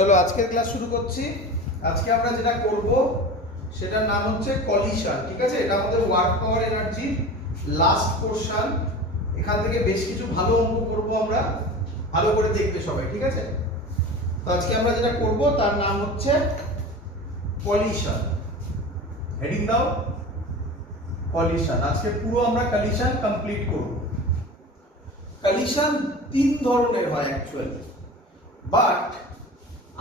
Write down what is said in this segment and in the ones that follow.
চলো আজকের ক্লাস শুরু করছি। আজকে আমরা যেটা করব সেটার নাম হচ্ছে কলিশন। ঠিক আছে, এটা আমাদের work power energy last portion. এখান থেকে বেশ কিছু ভালো অঙ্ক করব আমরা, ভালো করে দেখবে সবাই। ঠিক আছে, তো আজকে আমরা যেটা করব তার নাম হচ্ছে কলিশন। হেডিং দাও কলিশন। আজকে পুরো আমরা কলিশন কমপ্লিট করব। কলিশন তিন ধরনের হয় অ্যাকচুয়ালি, বাট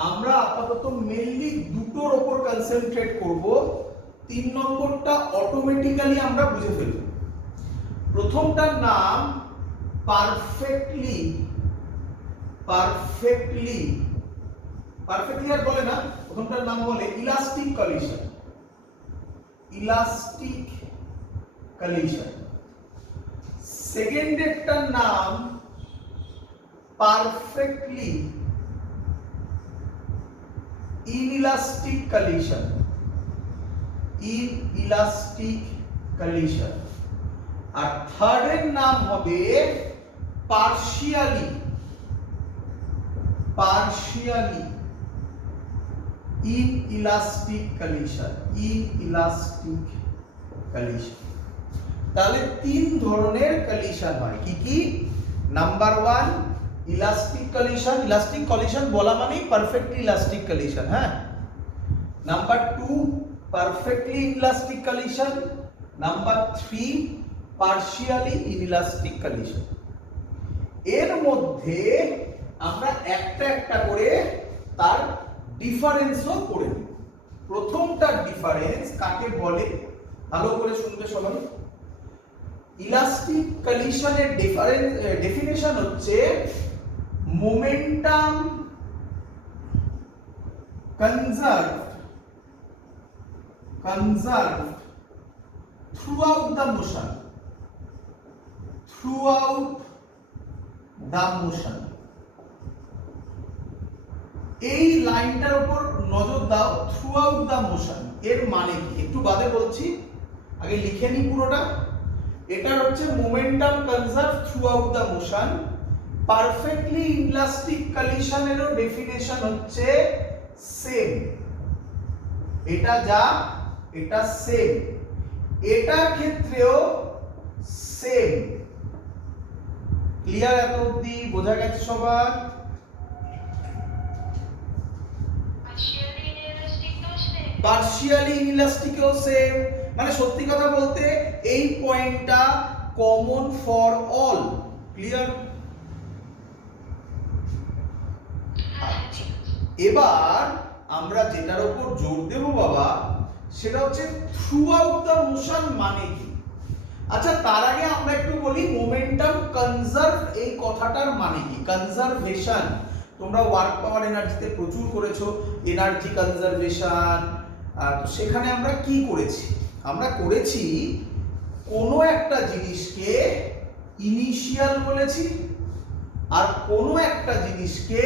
আমরা আপাতত মেইনলি দুটোর উপর কনসেন্ট্রেট করব। তিন নম্বরটা অটোমেটিক্যালি আমরা বুঝে ফেলব। প্রথমটার নাম পারফেক্টলি আর বলে না, প্রথমটার নাম বলে ইলাস্টিক কলিশন। সেকেন্ডেরটার নাম পারফেক্টলি inelastic collision। আর থার্ডের নাম হবে partially inelastic collision। তাহলে তিন ধরনের কলিশন হয়। কি কি? নাম্বার 1 ইলাস্টিক কলিশন বলা মানে পারফেক্টলি ইলাস্টিক কলিশন। হ্যাঁ, number 2 perfectly inelastic collision, number 3 partially inelastic collision. এর মধ্যে আমরা একটা একটা করে তার ডিফারেন্সও করে নেব। প্রথমটার ডিফারেন্স কাকে বলে ভালো করে শুনবে সবাই। ইলাস্টিক কলিশনের ডেফিনেশন হচ্ছে momentum conserved throughout the motion। এই লাইনটার উপর নজর দাও, throughout the motion এর মানে কি একটু বাদে বলছি, আগে লিখে নি পুরোটা। এটা হচ্ছে momentum conserved throughout the motion। Perfectly inelastic কলিশনেরও ডেফিনেশন হচ্ছে সেম। এটা যা, এটা সেম, এটার ক্ষেত্রেও সেম। ক্লিয়ার? এত অবধি বোঝা গেছে সবার? পার্শিয়ালি ইনইলাস্টিকও সেম। মানে সত্যি কথা বলতে এই পয়েন্টটা কমন ফর অল। ক্লিয়ার? এবার আমরা যেটার উপর জোর দেব বাবা সেটা হচ্ছে থ্রু আউট দ্য মোশন মানে কি। আচ্ছা, তার আগে আমরা একটু বলি মোমেন্টাম কনজার্ভ এই কথাটার মানে কি। কনজারভেশন তোমরা ওয়ার্ক পাওয়ার এনার্জিতে প্রচুর করেছো, এনার্জি কনজারভেশন। তো সেখানে আমরা কি করেছি? আমরা করেছি কোনো একটা জিনিসকে ইনিশিয়াল বলেছি আর কোনো একটা জিনিসকে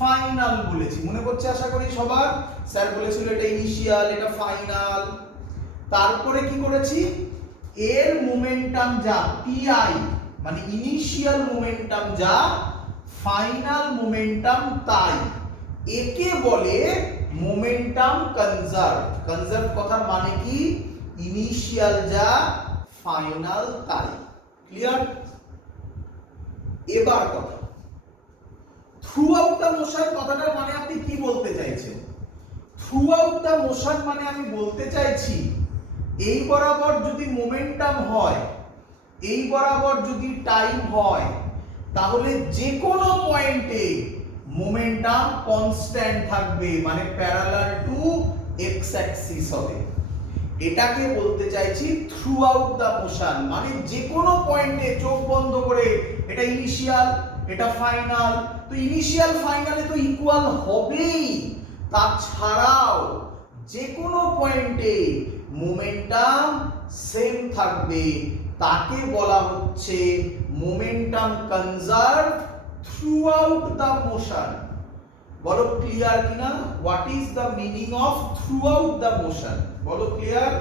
ফাইনাল বলেছি। মনে করছে আশা করি সবার। স্যার বলেছিল এটা ইনিশিয়াল, এটা ফাইনাল। তারপরে কি করেছি? এর মোমেন্টাম যা পিআই মানে ইনিশিয়াল মোমেন্টাম যা, ফাইনাল মোমেন্টাম তাই, একে বলে মোমেন্টাম কনজার্ভ। কনজার্ভ কথার মানে কি? ইনিশিয়াল যা, ফাইনাল তাই। ক্লিয়ার? এবার কথা থ্রু আউট দ্য মোশন কথাটার মানে আপনি কি বলতে চাইছেন? থ্রু আউট দ্য মোশন মানে আমি বলতে চাইছি এই বরাবর যদি মোমেন্টাম হয়, এই বরাবর যদি টাইম হয়, তাহলে যে কোনো পয়েন্টে মোমেন্টাম কনস্ট্যান্ট থাকবে, মানে প্যারালাল টু এক্স অ্যাক্সিস হবে। এটাকে বলতে চাইছি থ্রু আউট দ্য মোশন। মানে যে কোনো পয়েন্টে চোখ বন্ধ করে এটা ইনিশিয়াল, এটা ফাইনাল, তো ইনিশিয়াল ফাইনালে তো ইকুয়াল হবেই। তাছাড়াও যে কোনো পয়েন্টে মোমেন্টাম সেম থাকবে, তাকে বলা হচ্ছে momentum conserve through out the motion. বলো ক্লিয়ার কিনা? What is the meaning of through out the motion? বলো ক্লিয়ার?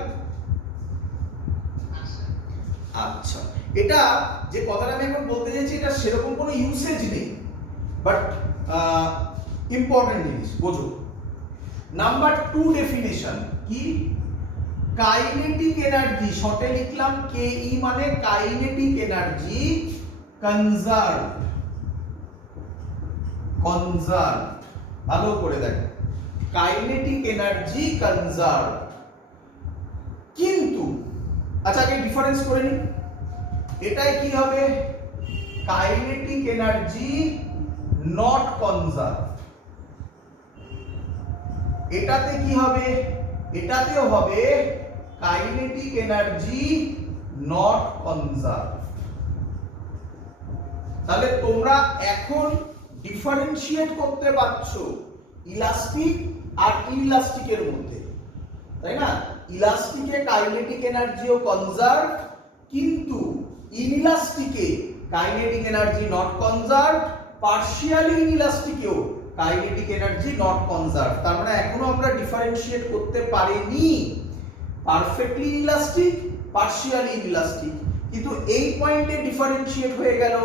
আচ্ছা, এটা যে কথাটা আমি এখন বলতে চাইছি এটা সেরকম কোনো ইউসেজ নেই, বাট ইম্পর্টেন্ট জিনিস বোঝো। নাম্বার 2 ডেফিনেশন কি? কাইনেটিক এনার্জি, শর্টে লিখলাম কেই, মানে কাইনেটিক এনার্জি কনজার্ভ। ভালো করে দেখো, কাইনেটিক এনার্জি কনজার্ভ। কিন্তু আচ্ছা আগে ডিফারেন্স করে নি, এটাই কি হবে? Kinetic energy not conserve. এটাতে কি হবে? এটাতেও হবে কাইনেটিক এনার্জি নট কনজার্ভ। তাহলে তোমরা এখন ডিফারেন্সিয়েট করতে পারছো ইলাস্টিক আর ইনইলাস্টিকের মধ্যে, তাই না? ইলাস্টিকে কাইনেটিক এনার্জিও কনজার্ভ, কিন্তু ইনইলাস্টিকে kinetic energy not conserve, partially ইনইলাস্টিকেও কাইনেটিক এনার্জি নট কনজার্ভ। তার মানে এখনো আমরা ডিফারেন্সিয়েট করতে পারিনি পারফেক্টলি ইলাস্টিক, পার্শিয়ালি ইনইলাস্টিক। কিন্তু এই পয়েন্টে ডিফারেন্সিয়েট হয়ে গেল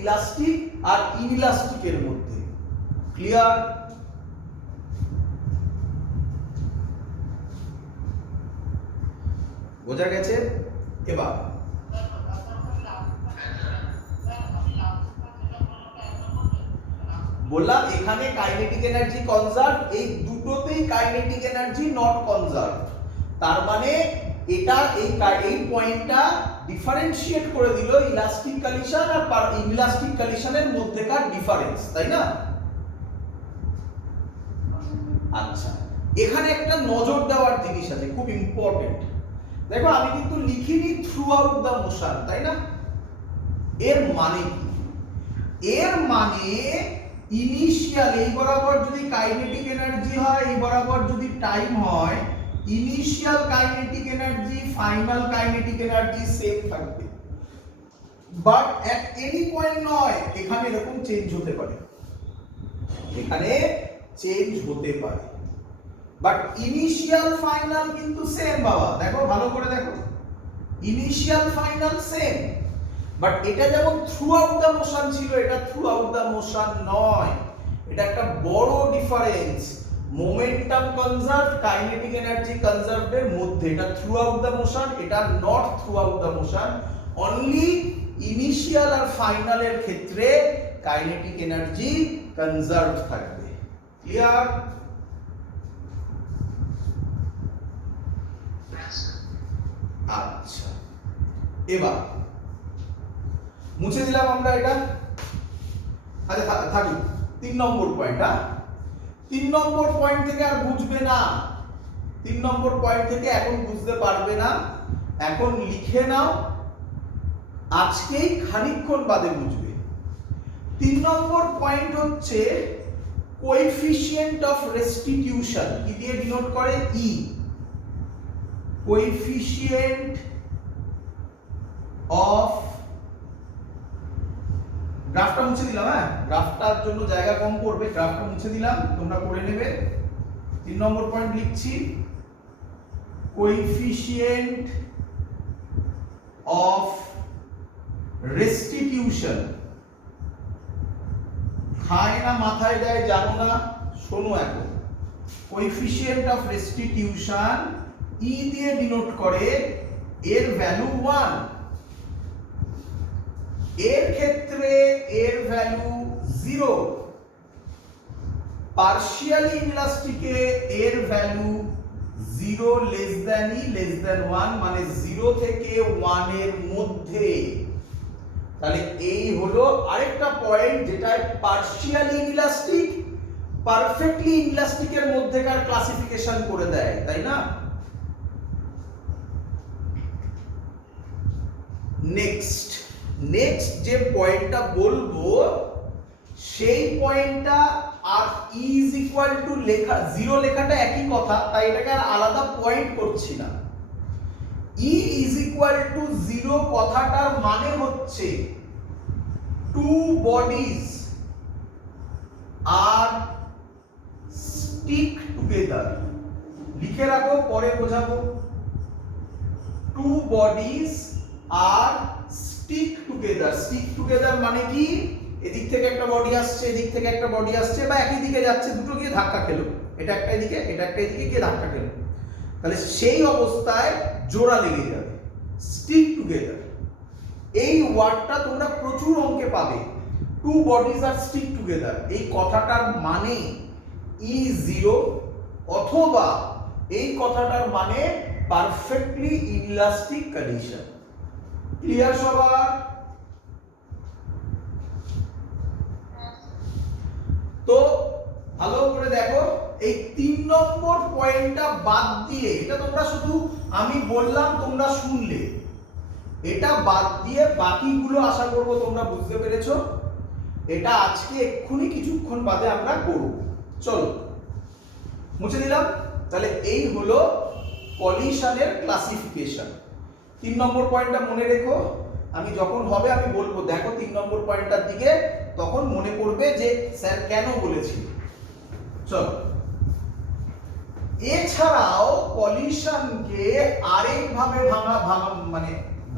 ইলাস্টিক আর ইনইলাস্টিকের মধ্যে। ক্লিয়ার? বোঝা গেছে? এবার বললাম এখানে কাইনেটিক এনার্জি কনজার্ভ, এই দুটোতেই কাইনেটিক এনার্জি নট কনজার্ভ। তার মানে এটা এই পয়েন্টটা ডিফারেন্সিয়েট করে দিল ইলাস্টিক কন্ডিশন আর ইনইলাস্টিক কন্ডিশনের মধ্যেকার ডিফারেন্স, তাই না? আচ্ছা, এখানে একটা নজর দেওয়ার জিনিস আছে, খুব ইম্পর্টেন্ট। দেখো আমি কিন্তু লিখিনি থ্রু আউট দ্য মোশন, তাই না? এর মানে কি? এর মানে ইনিশিয়াল, এই বরাবর যদি কাইনেটিক এনার্জি হয়, এই বরাবর যদি টাইম হয়, initial kinetic energy final kinetic energy same থাকবে। বাট এট এনি পয়েন্ট নয়, এখানে এরকম চেঞ্জ হতে পারে, এখানে চেঞ্জ হতে পারে। বাট ইনিশিয়াল ফাইনাল কিন্তু সেম বাবা, দেখো ভালো করে দেখো, ইনিশিয়াল ফাইনাল সেম। বাট এটা যেমন থ্রু আউট দ্য মোশন ছিল, এটা থ্রু আউট দ্য মোশন নয়, এটা একটা বড় difference. Momentum conserve, kinetic energy কনজার্ভের মধ্যে এটা থ্রু আউট দ্য মোশন, এটা not throughout the motion. Only initial আর ফাইনালের ক্ষেত্রে কাইনেটিক এনার্জি কনজার্ভ থাকবে। ক্লিয়ার? আচ্ছা, এবার মুছে দিলাম আমরা এটা। আচ্ছা থাকুক 3 নম্বর পয়েন্ট। 3 নম্বর পয়েন্ট থেকে আর বুঝবে না, 3 নম্বর পয়েন্ট থেকে এখন বুঝতে পারবে না, এখন লিখে নাও, আজকেই খানিকক্ষণ বাদে বুঝবে। 3 নম্বর পয়েন্ট হচ্ছে কোএফিশিয়েন্ট অফ রেস্টিটিউশন। কি দিয়ে ডিনোট করে? ই। কোএফিশিয়েন্ট অফ, গ্রাফটা মুছে দিলাম, হ্যাঁ গ্রাফটার জন্য জায়গা কম পড়বে, গ্রাফটা মুছে দিলাম, তোমরা করে নেবে। 3 নম্বর পয়েন্ট লিখছি, কোএফিশিয়েন্ট অফ রেস্টিটিউশন। খায় না মাথায় দেয় জানো না, শোনো এখন। কোএফিশিয়েন্ট অফ রেস্টিটিউশন ই দিয়ে ডিনোট করে, এর ভ্যালু 1, এর ক্ষেত্রে এর ভ্যালু 0, পার্শিয়ালি ইনইলাস্টিকে এর ভ্যালু 0 লেস দ্যান ই লেস দ্যান 1, মানে 0 থেকে 1 এর মধ্যে। তাহলে এই হলো আরেকটা পয়েন্ট যেটা পার্শিয়ালি ইনইলাস্টিক, পারফেক্টলি ইনইলাস্টিকের মধ্যেকার ক্লাসিফিকেশন করে দেয়, তাই না? নেক্সট যে পয়েন্টটা বলবো সেই পয়েন্টটা আর ই ইজ ইকুয়াল টু লেখা 0 লেখাটা একই কথা, তাই এটাকে আর আলাদা পয়েন্ট করছি না। ই ইজ ইকুয়াল টু 0 কথাটার মানে হচ্ছে two bodies are stick together. লিখে রাখো, পরে বোঝাবো। Two bodies are stick together. Stick together মানে কি? এদিক থেকে একটা বডি আসছে, এদিক থেকে একটা বডি আসছে, বা একই দিকে যাচ্ছে, দুটো গিয়ে ধাক্কা খেলো, এটা একটা এদিকে এটা একটা এদিকে গিয়ে ধাক্কা খেলো, তাহলে সেই অবস্থায় জোড়া লেগে যাবে, স্টিক টুগেদার। এই ওয়ার্ডটা তোমরা প্রচুর অঙ্কে পাবে, two bodies are stick together. এই কথাটার মানে E0 অথবা এই কথাটার মানে পারফেক্টলি ইলাস্টিক কন্ডিশন। ক্লিয়ার সবার? তো ভালো করে দেখো, এই 3 নম্বর পয়েন্টটা বাদ দিয়ে, এটা তোমরা শুধু আমি বললাম তোমরা শুনলে, এটা বাদ দিয়ে বাকিগুলো আশা করব তোমরা বুঝতে পেরেছো। এটা আজকে এক্ষুনি কিছুক্ষণ বাদে আমরা করব। চলো মুছে দিলাম। তাহলে এই হলো কলিশনের ক্লাসিফিকেশন। 3 নম্বর পয়েন্টটা মনে রেখো, আমি যখন হবে আমি বলবো দেখো 3 নম্বর পয়েন্টটার দিকে, তখন মনে পড়বে যে স্যার কেন বলেছিল। চলো, এছাড়াও কলিশনকে আরেকভাবে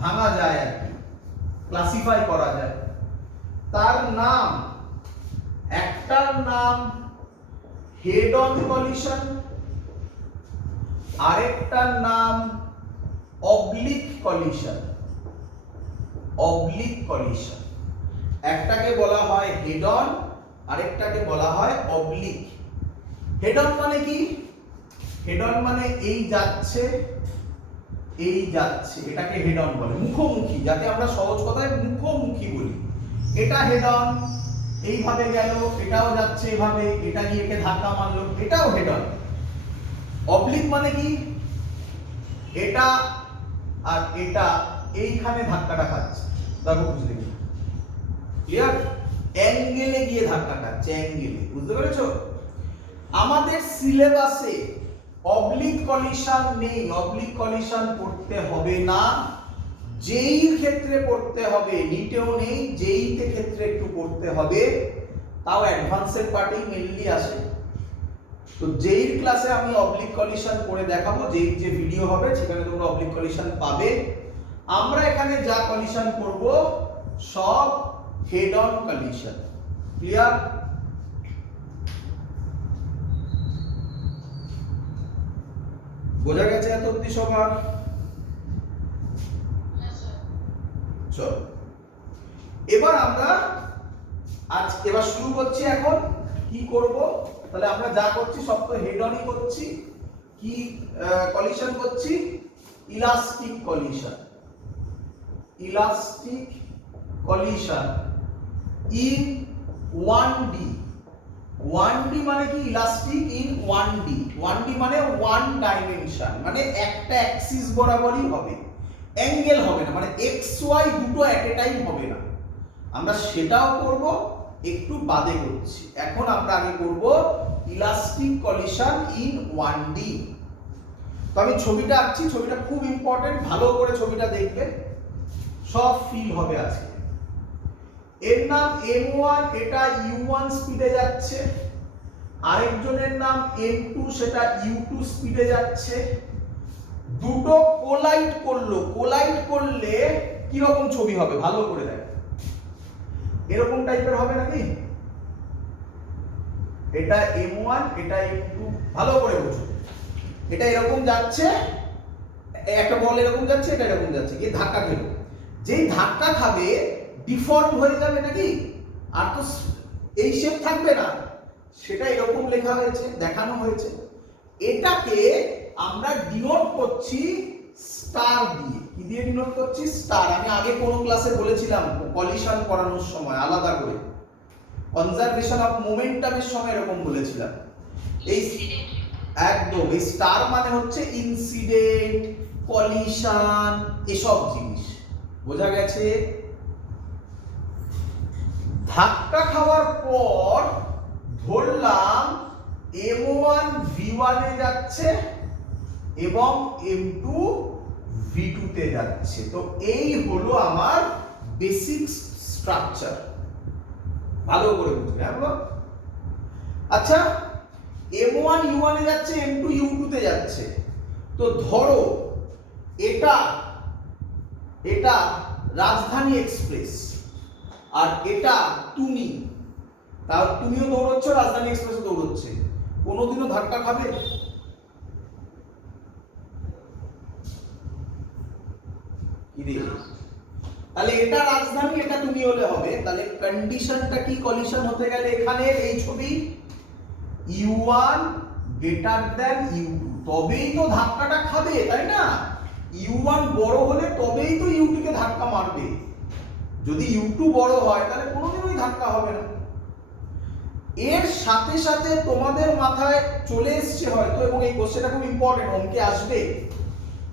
ভাঙা যায় আর কি, ক্লাসিফাই করা যায়। তার নাম, একটার নাম হেড অন কলিশন, আরেকটার নাম অবলিক কলিশন। অবলিক কলিশন, একটাকে বলা হয় হেড অন, আরেকটাকে বলা হয় অবলিক। হেড অন মানে কি? হেড অন মানে এই যাচ্ছে এই যাচ্ছে, এটাকে হেড অন বলে। মুখোমুখি, যাকে আমরা সহজ কথায় মুখোমুখি বলি, এটা হেড অন। এইভাবে গেল, এটাও যাচ্ছে এইভাবে, এটা গিয়ে একে ধাক্কা মারলো, এটাও হেড অন। অবলিক মানে কি? এটা আর এটা এইখানে ধাক্কাটা খাচ্ছে, দেখো বুঝলে কি? ক্লিয়ার? অ্যাঙ্গেলে গিয়ে ধাক্কা খাচ্ছে, অ্যাঙ্গেলে। বুঝতে পেরেছো? আমাদের সিলেবাসে অবলিক কলিশন নেই, অবলিক কলিশন পড়তে হবে না। যেই ক্ষেত্রে পড়তে হবে, নিটেও নেই, যেইতে ক্ষেত্রে একটু পড়তে হবে, তাও অ্যাডভান্সের পার্টেই মেইনলি আসে। তো যেইর ক্লাসে আমি অবলিক কলিশন করে দেখাবো, যেই যে ভিডিও হবে সেখানে তোমরা অবলিক কলিশন পাবে। আমরা এখানে যা কলিশন করব সব হেড অন কলিশন। ক্লিয়ার? বোঝা গেছে এত অবধি সবার? চলো এবার আমরা এবার শুরু করছি। এখন কি করব? তাহলে আমরা যা করছি সব তো হেড অনই করছি। কি কলিশন করছি? Elastic collision. Elastic collision in 1D। 1D মানে কি? Elastic in 1D। 1D মানে 1 ডাইমেনশন, মানে একটা অ্যাক্সিস বরাবরই হবে, অ্যাঙ্গেল হবে না, মানে এক্স ওয়াই দুটো এট এ টাইম হবে না। আমরা সেটাও করব, একটু বাদে করছি। এখন আমরা আগে করব ইলাস্টিক কলিশন ইন 1D। তো আমি ছবিটা আঁকছি, ছবিটা খুব ইম্পর্টেন্ট, ভালো করে ছবিটা দেখবে, সব ফিল হবে আজকে। এর নাম M1, এটা U1 স্পিডে যাচ্ছে, আরেকজনের নাম M2, সেটা U2 স্পিডে যাচ্ছে। দুটো কোলাইড করলো, কোলাইড করলে কি রকম ছবি হবে ভালো করে দেখ। এরকম টাইপের হবে নাকি? এটা M1, এটা M2, ভালো করে বুঝো। এটা এরকম যাচ্ছে, একটা বল এরকম যাচ্ছে, এটা এরকম যাচ্ছে, গিয়ে ধাক্কা খেলো। যেই ধাক্কা খাবে ডিফর্ম হয়ে যাবে নাকি? আর তো এই শেপ থাকবে না, সেটা এরকম লেখা হয়েছে, দেখানো হয়েছে। এটাকে আমরা ডিনোট করছি স্টার দিয়ে। কি দিয়ে ডিনোট করছি? স্টার। আমি আগে কোন ক্লাসে বলেছিলাম কলিশন করানোর সময় আলাদা করে, কনজারভেশন অফ মোমেন্টামের সময় এরকম বলেছিলাম। এই একদম, এই স্টার মানে হচ্ছে ইনসিডেন্ট, কলিশন, এসব জিনিস। বোঝা গেছে? ধাক্কা খাওয়ার পর ধরলাম M1 V1 এ যাচ্ছে এবং M2 V2 তে যাচ্ছে। তো এই হলো আমার বেসিক স্ট্রাকচার, ভালো করে বুঝবে। আচ্ছা, M1 U1 এ যাচ্ছে, M2 U2 তে যাচ্ছে। তো ধরো এটা রাজধানী এক্সপ্রেস, আর এটা তুমি, তাও তুমিও দৌড়চ্ছ, রাজধানী এক্সপ্রেসও দৌড়চ্ছে, কোনোদিনও ধাক্কা খাবে? তাহলে এটা রাজধানী, এটা তুমি হলে হবে। তাহলে কন্ডিশনটা কি কলিশন হতে গেলে এখানে এই ছবি u1 গ্রেটার দ্যান u2, তবেই তো ধাক্কাটা খাবে, তাই না? u1 বড় হলে তবেই তো u2 কে ধাক্কা মারবে। যদি u2 বড় হয় তাহলে কোনোদিনই ধাক্কা হবে না। এর সাথে সাথে তোমাদের মাথায় চলে এসছে হয়তো, এবং এই কোশ্চেনটা খুব ইম্পর্টেন্ট, অঙ্কে আসবে,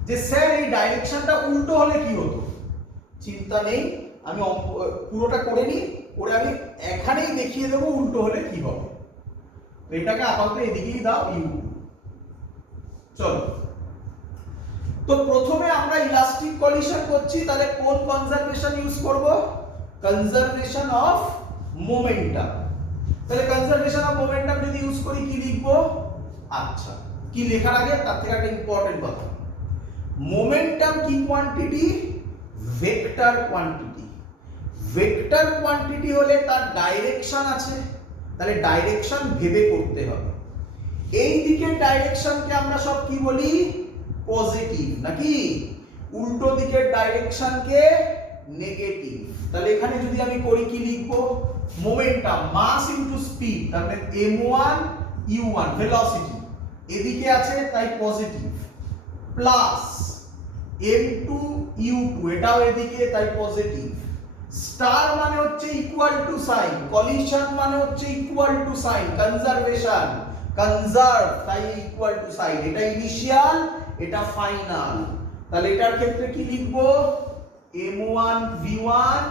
যে স্যার এই ডাইরেকশনটা উল্টো হলে কি হতো? চিন্তা নেই, আমি পুরোটা করে নিই, করে আমি এখানেই দেখিয়ে দেবো উল্টো হলে কি হবে। এটাকে আপাতত এদিকেই দাও u2। চলো, তো প্রথমে আমরা ইলাস্টিক কলিশন করছি, তাহলে কোন কনজারভেশন ইউজ করব? Conservation of momentum. তাহলে কনজারভেশন অফ মোমেন্টাম যদি ইউজ করি কি লিখব? আচ্ছা, কি লেখার আগে তার থেকে একটা ইম্পর্টেন্ট কথা, মোমেন্টাম কি quantity? Vector quantity. Vector quantity হলে তার ডাইরেকশন আছে, তাহলে ডাইরেকশন ভেবে করতে হবে। এই দিকের ডাইরেকশনকে আমরা সব কি বলি? পজিটিভ, নাকি? উল্টো দিকের ডাইরেকশনকে নেগেটিভ। তাহলে এখানে যদি আমি করি কি লিখব? মোমেন্টাম মাস ইনটু স্পিড, তাহলে m1 u1 ভেলোসিটি এদিকে আছে তাই পজিটিভ, প্লাস m2 u2 এটাও এদিকে তাই পজিটিভ, স্টার মানে হচ্ছে ইকুয়াল টু সাইন, কলিশন মানে হচ্ছে equal to sign, conservation conserve তাই ইকুয়াল টু সাইন, এটা ইনিশিয়াল এটা ফাইনাল। তাহলে এটার ক্ষেত্রে কি লিখব? m1 v1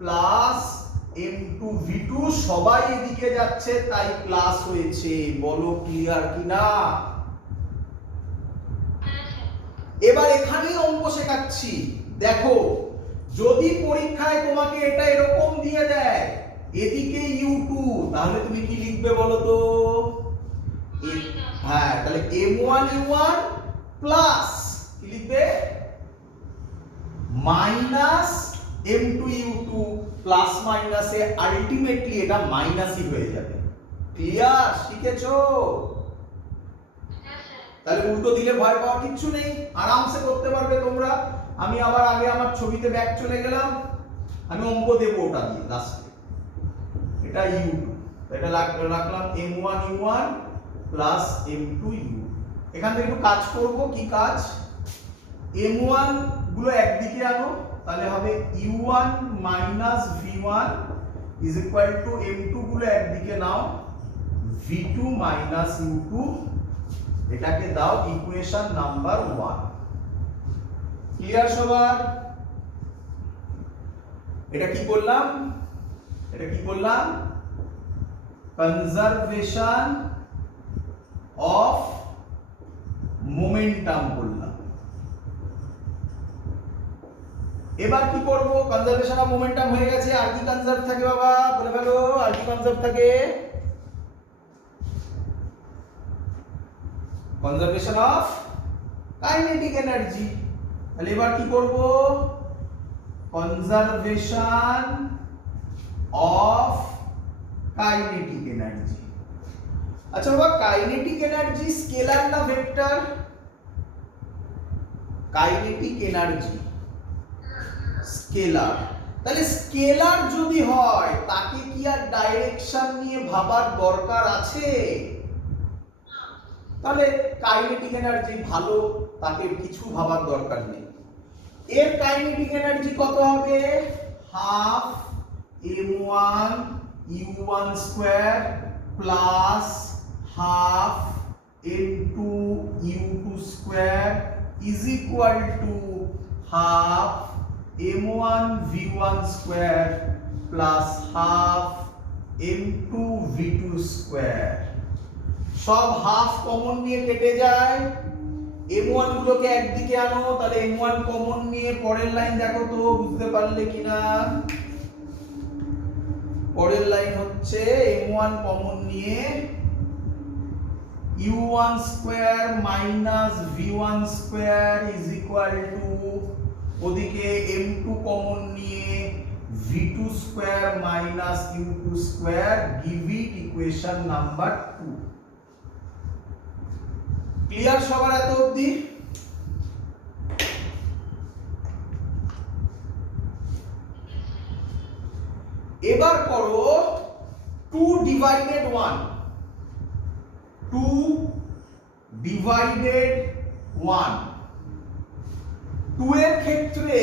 plus m2 v2, সবাই এদিকে যাচ্ছে তাই প্লাস হয়েছে। বলো ক্লিয়ার কিনা? এবার এখানেই অঙ্ক শেখাচ্ছি। দেখো, যদি পরীক্ষায় তোমাকে এটা এরকম দিয়ে দেয় এদিকে u2, তাহলে তুমি কি লিখবে বলো তো? হ্যাঁ, তাহলে m1 u1 প্লাস কি লিখবে? মাইনাস m2 u2, প্লাস মাইনাসে আলটিমেটলি এটা মাইনাসই হয়ে যাবে। ক্লিয়ার? শিখেছো? তাহলে উল্টো দিলে ভয় পাওয়ার কিছু নেই, আরামসে করতে পারবে তোমরা। আমি আবার আগে আমার ছবিতে ব্যাক চলে গেলাম, আমি অঙ্ক দেব ওটা দিয়ে লাস্টে। এটা u2, এটা রাখলাম m1 u1 plus m2 u2। এখান থেকে একটু কাজ করব, কি কাজ? m1 গুলো একদিকে আনো, তাহলে হবে u1 minus v1 is equal to m2 গুলো একদিকে নাও, v2 মাইনাস u2, এটাকে দাও ইকুয়েশন নাম্বার 1। ক্লিয়ার সবার? এটা কি বললাম? এটা কি বললাম? কনজারভেশন অফ মোমেন্টাম বললাম। এবার কি করব? কনজারভেশন অফ মোমেন্টাম হয়ে গেছে, আর কি কনজার্ভ থাকে বাবা? বলে ফেলো, আর কি কনজার্ভ থাকে? Conservation of kinetic energy. তাহলে এবার কি করব? Conservation of kinetic energy. আচ্ছা বাবা, কাইনেটিক এনার্জি স্কেলার না ভেক্টর? Kinetic energy scalar. তাহলে স্কেলার যদি হয় তাকে কি আর ডাইরেকশন নিয়ে ভাবার দরকার আছে? তাহলে কাইনেটিক এনার্জি ভালো, তাকে কিছু ভাবার দরকার নেই। এর কাইনেটিক এনার্জি কত হবে? Half m1 u1 square plus half m2 u2 square is equal to half m1 v1 square plus half m2 v2 square. সব হাফ কমন নিয়ে কেটে যায়, m1 গুলোকে একদিকে আনো, তাহলে m1 কমন নিয়ে পরের লাইন দেখো তো বুঝতে পারলে কিনা? পরের লাইন হচ্ছে m1 কমন নিয়ে u1 square minus v1 square is equal two, ওদিকে m2 কমন নিয়ে v2 square minus u2 square give it equation number 2। Clear সবার এত অবধি? এবার করো 2 ডিভাইডেড 1, 2 ডিভাইডেড 1। 2 এর ক্ষেত্রে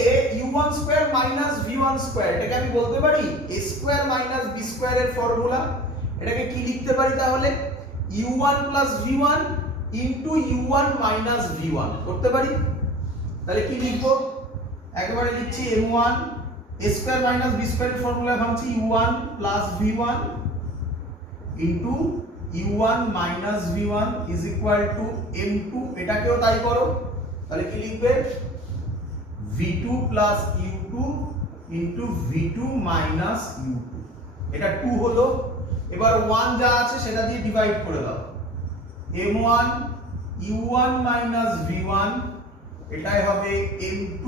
u1 square minus v1 square, এটাকে আমি বলতে পারি a square minus b square এর ফর্মুলা। এটাকে কি লিখতে পারি তাহলে? u1 plus v1 into u1 minus v1 করতে পারি। তাহলে কি লিখবো? একেবারে লিখছি m1 a square minus b square এর ফর্মুলা ভাঙছি u1 plus v1 into u1 minus v1 is equal to m2। এটাকেও তাই করো। তাহলে কি লিখবে? v2 plus u2 into v2 minus u2। এটা 2 হলো। এবার 1 যা আছে সেটা দিয়ে ডিভাইড করে দাও। m1 u1 মাইনাস v1 এটাই হবে m2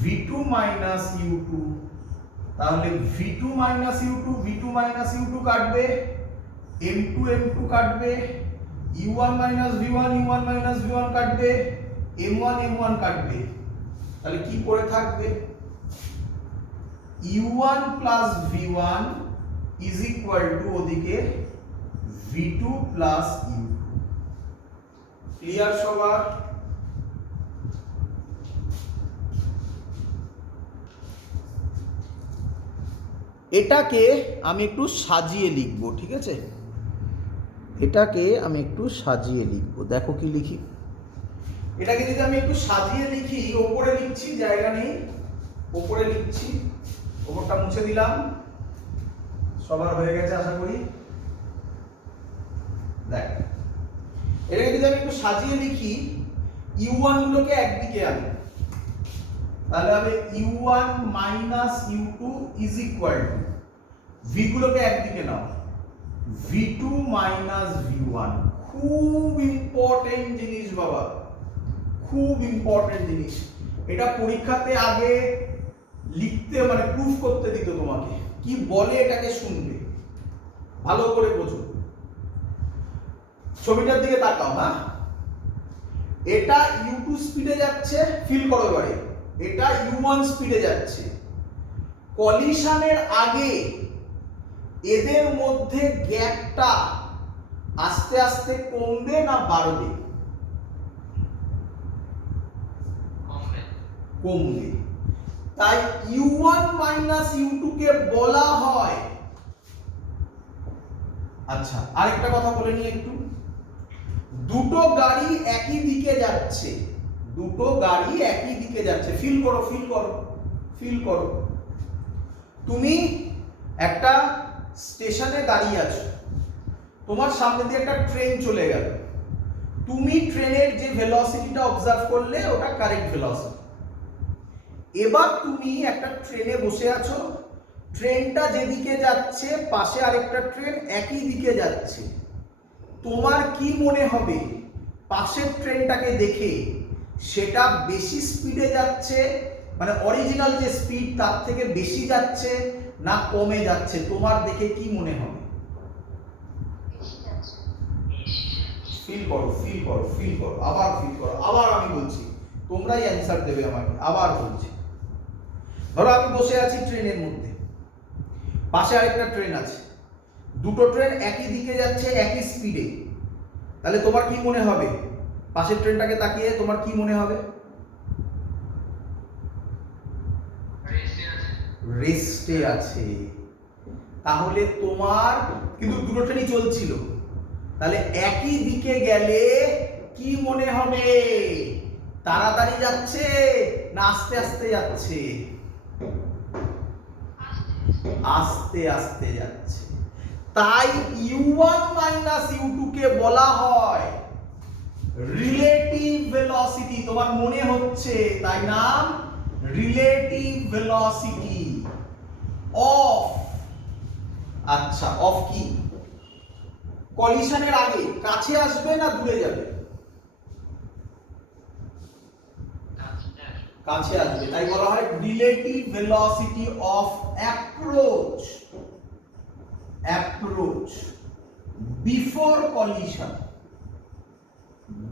v2 মাইনাস u2। তাহলে v2 minus u2 v2 minus u2 কাটবে, m2 m2 কাটবে, u1 minus v1 u1 minus v1 কাটবে, m1 m1 কাটবে। তাহলে কি পড়ে থাকবে? u1 plus v1 is equal two ওদিকে v2 প্লাস u2। ক্লিয়ার সবার? এটাকে আমি একটু সাজিয়ে লিখব, ঠিক আছে? এটাকে আমি একটু সাজিয়ে লিখব। দেখো কি লিখি। এটাকে যদি আমি একটু সাজিয়ে লিখি, ওপরে লিখছি, জায়গা নেই, ওপরে লিখছি, ওপরটা মুছে দিলাম। সবার হয়ে গেছে আশা করি। দেখ, এটাকে যদি আমি একটু সাজিয়ে লিখি, u1 গুলোকে একদিকে আনি, তাহলে হবে u1 minus u2 is equal two, v গুলোকে একদিকে নাও, v2 মাইনাস v1। খুব ইম্পর্টেন্ট জিনিস বাবা, খুব ইম্পর্টেন্ট জিনিস। এটা পরীক্ষাতে আগে লিখতে মানে প্রুফ করতে দিত তোমাকে। কি বলে এটাকে শুনবে, ভালো করে বোঝো। ছবিটার দিকে তাকাও। হ্যাঁ, এটা u2 স্পিডে যাচ্ছে, ফিল করো এবারে। এটা u1 স্পিডে যাচ্ছে। কলিশনের আগে এদের মধ্যে গ্যাপটা আস্তে আস্তে কমবে না বাড়বে? কমবে। তাই u1 মাইনাস u2 কে বলা হয়। আচ্ছা, আরেকটা কথা বলে নিই একটু। দুটো গাড়ি একই দিকে যাচ্ছে, দুটো গাড়ি একই দিকে যাচ্ছে। ফিল করো, ফিল করো, ফিল করো। তুমি একটা স্টেশনে দাঁড়িয়ে আছো, তোমার সামনে দিয়ে একটা ট্রেন চলে গেল। তুমি ট্রেনের যে ভেলোসিটিটা অবজার্ভ করলে ওটা কারেক্ট ভেলোসিটি। এবার তুমি একটা ট্রেনে বসে আছো, ট্রেনটা যেদিকে যাচ্ছে পাশে আরেকটা ট্রেন একই দিকে যাচ্ছে। তোমার কি মনে হবে পাশের ট্রেনটাকে দেখে? সেটা বেশি স্পিডে যাচ্ছে, মানে অরিজিনাল যে স্পিড তার থেকে বেশি যাচ্ছে না কমে যাচ্ছে? তোমার দেখে কি মনে হবে? ফিল করো, ফিল করো, ফিল করো, আবার ফিল করো। আবার আমি বলছি, তোমরাই অ্যান্সার দেবে আমাকে। আবার বলছি, ধরো আমি বসে আছি ট্রেনের মধ্যে, পাশে আরেকটা ট্রেন আছে, দুটো ট্রেন একই দিকে যাচ্ছে একই স্পিডে। তাহলে তোমার কি মনে হবে? পাশের ট্রেনটাকে তাকিয়ে তোমার কি মনে হবে? রেস্টে আছে। তাহলে তোমার কিন্তু দুটো ট্রেনই চলছিল, তাহলে একই দিকে গেলে কি মনে হবে? তাড়াতাড়ি যাচ্ছে না আস্তে আস্তে যাচ্ছে? আস্তে আস্তে যাচ্ছে। তাই u1 মাইনাস u2 কে বলা হয় রিলেটিভ ভেলোসিটি। তোমার মনে হচ্ছে, তাই নাম রিলেটিভ ভেলোসিটি অফ। আচ্ছা, অফ কি? কলিশনের আগে কাছে আসবে না দূরে যাবে? কাছে আসবে, তাই বলা হয় relative velocity of approach, approach before collision,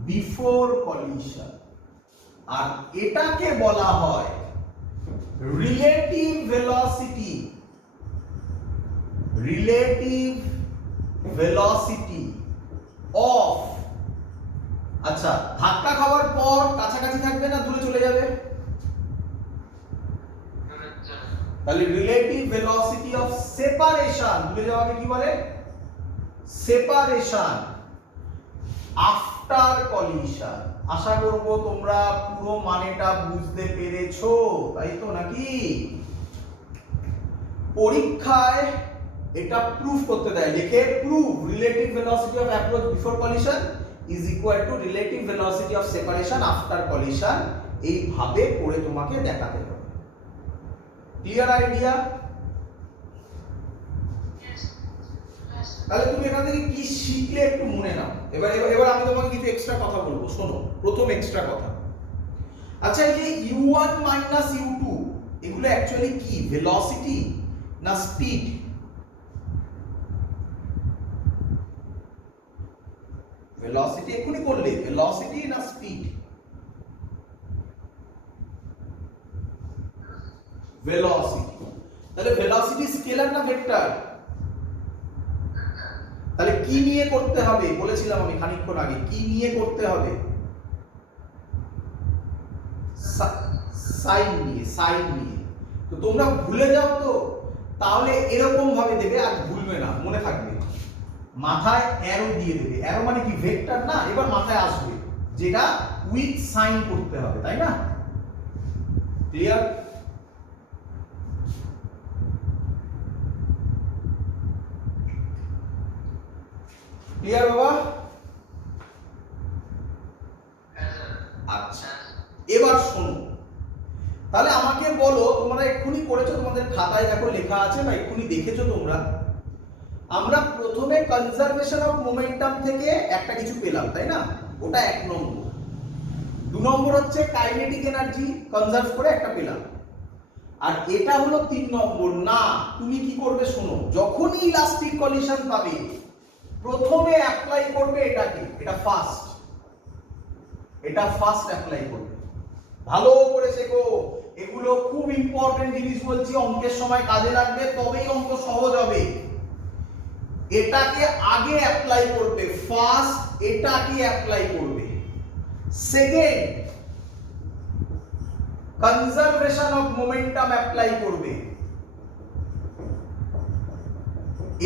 before collision. আর এটাকে বলা হয় relative velocity, relative velocity of, আচ্ছা ধাক্কা খাওয়ার পর কাছাকাছি থাকবে না দূরে চলে যাবে? তাহলে রিলেটিভ ভেলোসিটি অফ সেপারেশন, দূরে যাওয়াকে কি বলে? Separation after collision. আশা করব তোমরা পুরো মানেটা বুঝতে পেরেছো, তাই তো নাকি? পরীক্ষায় এটা প্রুফ করতে দেয়, লিখে proof relative velocity of approach before collision is equal two relative velocity of separation after collision. এইভাবে করে তোমাকে দেখাতে হবে। Clear idea? তাহলে তুমি এখান থেকে কি শিখলে একটু মনে নাও। এবার এবার আমি তোমাকে কিছু এক্সট্রা কথা বলবো, শোনো। প্রথম এক্সট্রা কথা, আচ্ছা এই যে u1 মাইনাস u2 এগুলো অ্যাকচুয়ালি কি, ভেলোসিটি না স্পিড? ভেলোসিটি এক্ষুনি করলে, ভেলোসিটি না স্পিড? ভেলোসিটি। তাহলে ভেলোসিটি স্কেলার না ভেক্টর? তাহলে কি নিয়ে করতে হবে বলেছিলাম আমি খানিকক্ষণ আগে, কি নিয়ে করতে হবে? সাইন নিয়ে, সাইন নিয়ে। তো তোমরা ভুলে যাও তো, তাহলে এরকম ভাবে দেবে, আর ভুলবে না, মনে থাকবে। মাথায় অ্যারো দিয়ে দেবে, অ্যারো মানে কি, ভেক্টর না? এবার মাথায় আসবে যেটা উইথ সাইন করতে হবে, তাই না? ক্লিয়ার? ক্লিয়ার বাবা? আচ্ছা এবার শোনো, তাহলে আমাকে বলো, তোমরা এক্ষুনি করেছো, তোমাদের খাতায় দেখো লেখা আছে বা এক্ষুনি দেখেছো তোমরা। আমরা প্রথমে কনজারভেশন অফ মোমেন্টাম থেকে একটা কিছু পেলাম, তাই না? ওটা 1 নম্বর। 2 নম্বর হচ্ছে কাইনেটিক এনার্জি কনজার্ভ করে একটা পেলাম। আর এটা হলো 3 নম্বর। না, তুমি কি করবে শোনো, যখনই ইলাস্টিক কলিশন পাবে প্রথমে অ্যাপ্লাই করবে এটাকে, এটা ফার্স্ট, এটা ফার্স্ট অ্যাপ্লাই করবে। ভালো করে শেখো, এগুলো খুব ইম্পর্টেন্ট জিনিস বলছি, অঙ্কের সময় কাজে লাগবে, তবেই অঙ্ক সহজ হবে। এটাকে আগে অ্যাপ্লাই করবে, ফার্স্ট এটাকে অ্যাপ্লাই করবে। Second conservation of momentum apply করবে।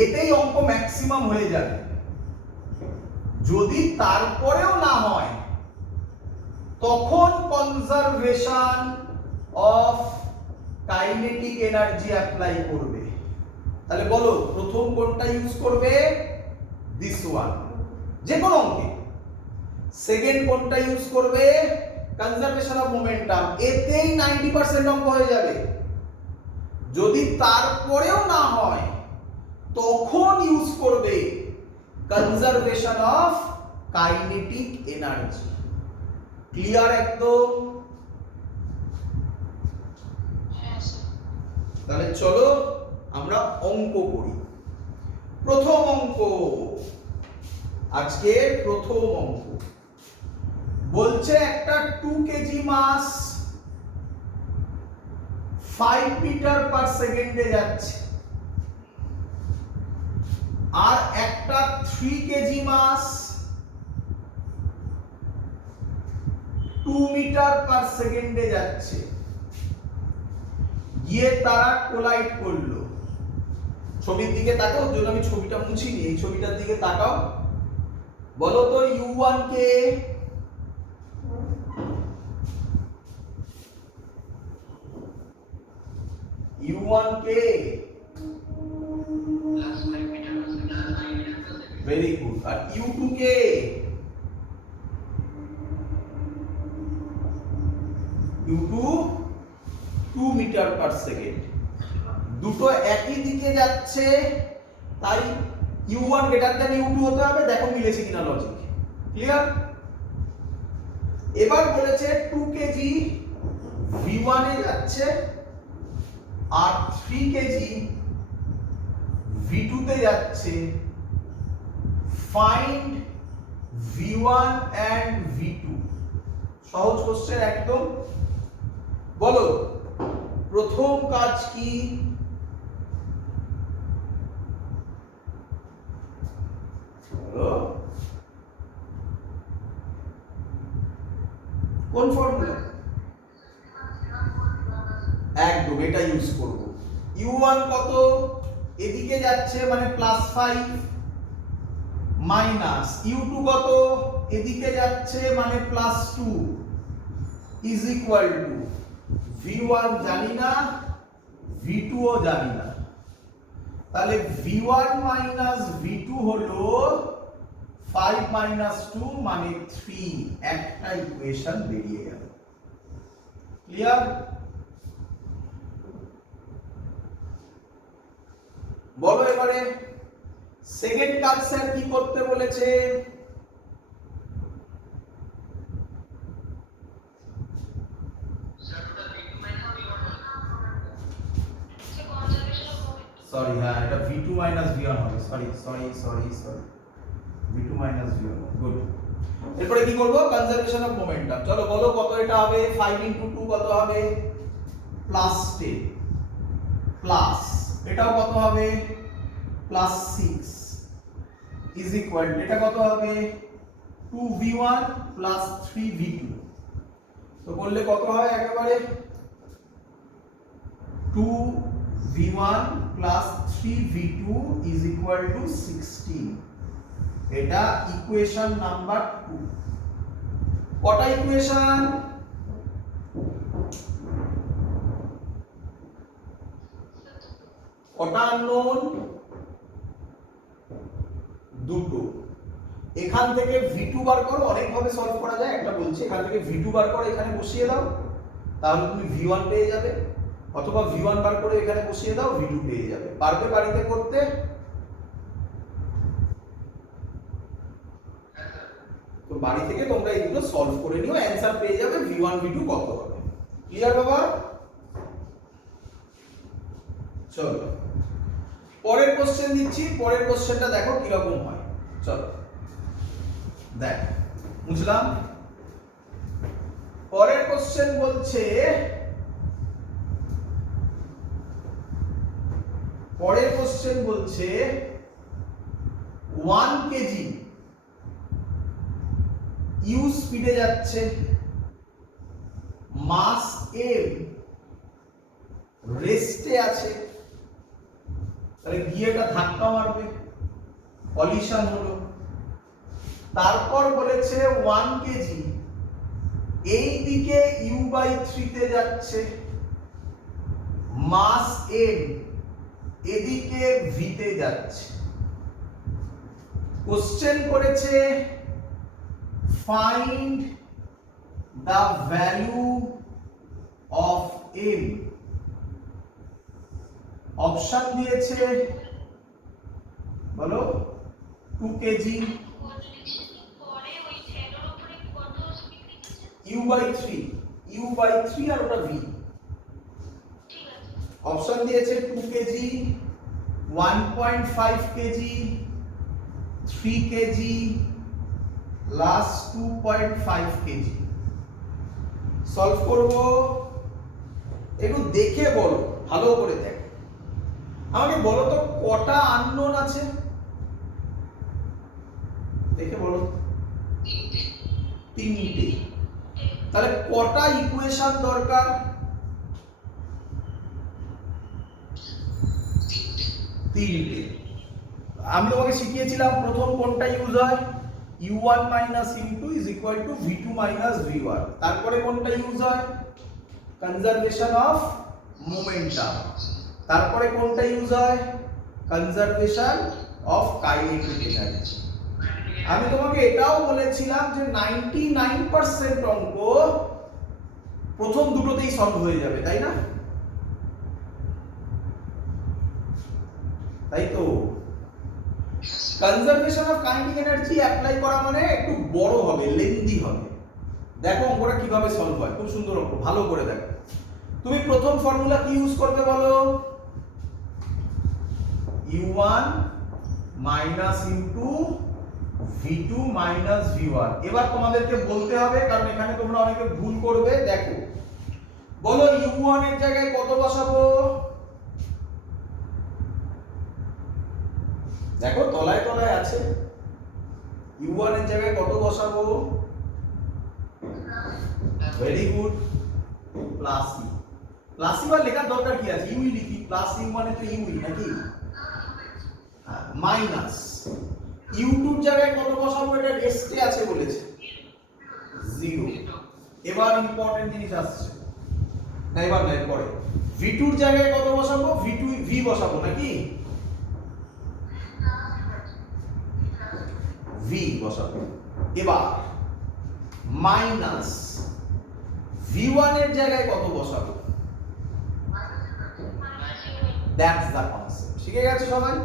এতেই অঙ্ক ম্যাক্সিমাম হয়ে যাবে। যদি তারপরেও না হয় তখন conservation of kinetic energy apply করবে। তাহলে বলো প্রথম কোনটা ইউজ করবে? দিস ওয়ান, যে কোনো অঙ্কে। সেকেন্ড কোনটা ইউজ করবে? Conservation of momentum. এতেই 90% অঙ্ক হয়ে যাবে। যদি তারপরেও না হয় তখন ইউজ করবে conservation of kinetic energy. Clear একদম? তাহলে চলো আমরা অঙ্ক করি। প্রথম অঙ্ক, আজকে প্রথম অঙ্ক বলছে একটা 2 কেজি মাস 5 মিটার পার সেকেন্ডে যাচ্ছে, আর একটা 3 কেজি মাস 2 মিটার পার সেকেন্ডে যাচ্ছে। গিয়ে তারা কোলাইড করলো। ছবির দিকে তাকাও, যদি আমি ছবিটা মুছিনি, এই ছবিটার দিকে তাকাও। বলো তো u1 কে? u1 কে? Very good. আর u2 কে? u2 2 metre per second. দুটো একই দিকে যাচ্ছে, তাই u1 গ্রেটার দ্যান u2 হতে হবে। দেখো মিলেছে কিনা লজিক। ক্লিয়ার? এবার বলেছে 2 কেজি v1 এ যাচ্ছে আর 3 কেজি v2 তে যাচ্ছে। Find v1 and v2। সহজ কোশ্চেন একদম। বলো প্রথম কাজ কি? বলো কোন ফর্মুলা? একদম এটা ইউজ করব। u1 কত? এদিকে যাচ্ছে মানে +5 মাইনাস u2 কত? এদিকে যাচ্ছে মানে +2 ইজ ইকুয়াল টু v1 জানি না, v2 ও জানি না, তাহলে v1 মাইনাস v2 হলো 5 মাইনাস 2 মানে 3। একটা ইকুয়েশন বেরিয়ে গেল। ক্লিয়ার? বলো এবারে সেকেন্ড কাজ স্যার কি করতে বলেছে? সরি, হ্যাঁ এটা v2 মাইনাস v1 হবে। Sorry v2 minus v1। Good. এরপরে কি করব? Conservation of momentum. চলো বলো কত এটা হবে? 5 * 2 কত হবে? +10 প্লাস এটাও কত হবে? +6 ইজ ইকুয়াল টু এটা কত হবে? 2v1 3v2। তো করলে কত হয় একেবারে? 2v1 3v2 is equal two 16। এটা ইকুয়েশন নাম্বার 2। কটা ইকুয়েশন? কটা আননোন? দুটো। এখান থেকে v2 বার করো। অনেক ভাবে সলভ করা যায়, একটা বলছি। এখান থেকে v2 বার করো, এখানে বসিয়ে দাও, তাহলে তুমি v1 পেয়ে যাবে। অথবা v1 বার করে এখানে বসিয়ে দাও, v2 পেয়ে যাবে। পারবে বাড়িতে করতে? তো বাড়ি থেকে তোমরা এগুলো সলভ করে নিও, অ্যানসার পেয়ে যাবে v1 v2 কত হবে। ক্লিয়ার বাবা? চলো পরের কোশ্চেন দিচ্ছি। পরের কোশ্চেনটা দেখো কি রকম হয়। চলো দেখ, বুঝলাম। পরের কোশ্চেন বলছে, 1 কেজি ইউ স্পিডে যাচ্ছে, মাস এম রেস্টে আছে, তাহলে গিয়ে এটা ধাক্কা মারবে, কলিশন হলো। তারপর বলেছে 1 কেজি এই দিকে u/3 তে যাচ্ছে, মাস m এদিকে v তে যাচ্ছে। কোশ্চেন করেছে find the value of m। Option দিয়েছে, বলো 2 কেজি u/3 আর ওটা v। অপশন দিয়েছে 2 KG, 1.5 KG, 3 KG, last 2.5 KG. Solve করব। একটু দেখে বলো, ভালো করে দেখ। আমাকে বলো তো কটা আননোন আছে? দেখে বলো। 3টে। তাহলে কটা ইকুয়েশন দরকার? 3টে। আমি তোমাকে শিখিয়েছিলাম প্রথম কোনটা ইউজ হয়? u1 u2 v2 v1। তারপরে কোনটা ইউজ হয়? Conservation of momentum. তারপরে কোনটা ইউজ হয়? Conservation of kinetic energy. আমি তোমাকে এটাও বলেছিলাম যে 99% অঙ্ক প্রথম দুটোতেই সলভ হয়ে যাবে, তাই না? তাই তো। Conservation of kinetic energy apply করা মানে একটু বড় হবে, লেন্দি হবে। দেখো অঙ্কটা কিভাবে সলভ হয়, খুব সুন্দর অঙ্ক, ভালো করে দেখো। তুমি প্রথম ফর্মুলা কি ইউজ করবে বলো? u1 minus u2 v2 minus v1। এবার তোমাদেরকে বলতে হবে, কারণ এখানে তোমরা অনেকে ভুল করবে। দেখো বলো u1 এর জায়গায় কত বসাবো? দেখো তলায় তলায় আছে। u1 এর জায়গায় কত বসাবো? Very good, plus E. Plus E বা লেখার দরকার কি আছে? ইউই লিখি, প্লাস ই মানে তো ইউই নাকি? মাইনাস u2 এর জায়গায় কত বসাবো? এটা রেস্টে আছে বলেছে 0। এবার ইম্পর্টেন্ট জিনিস আসছে, না এবার না পরে। v2 এর জায়গায় কত বসাবো? v2 v বসাবো নাকি? v বসাবো। এবার মাইনাস v1 এর জায়গায় কত বসাবো? That's the concept. শিখে গেছে সবাই?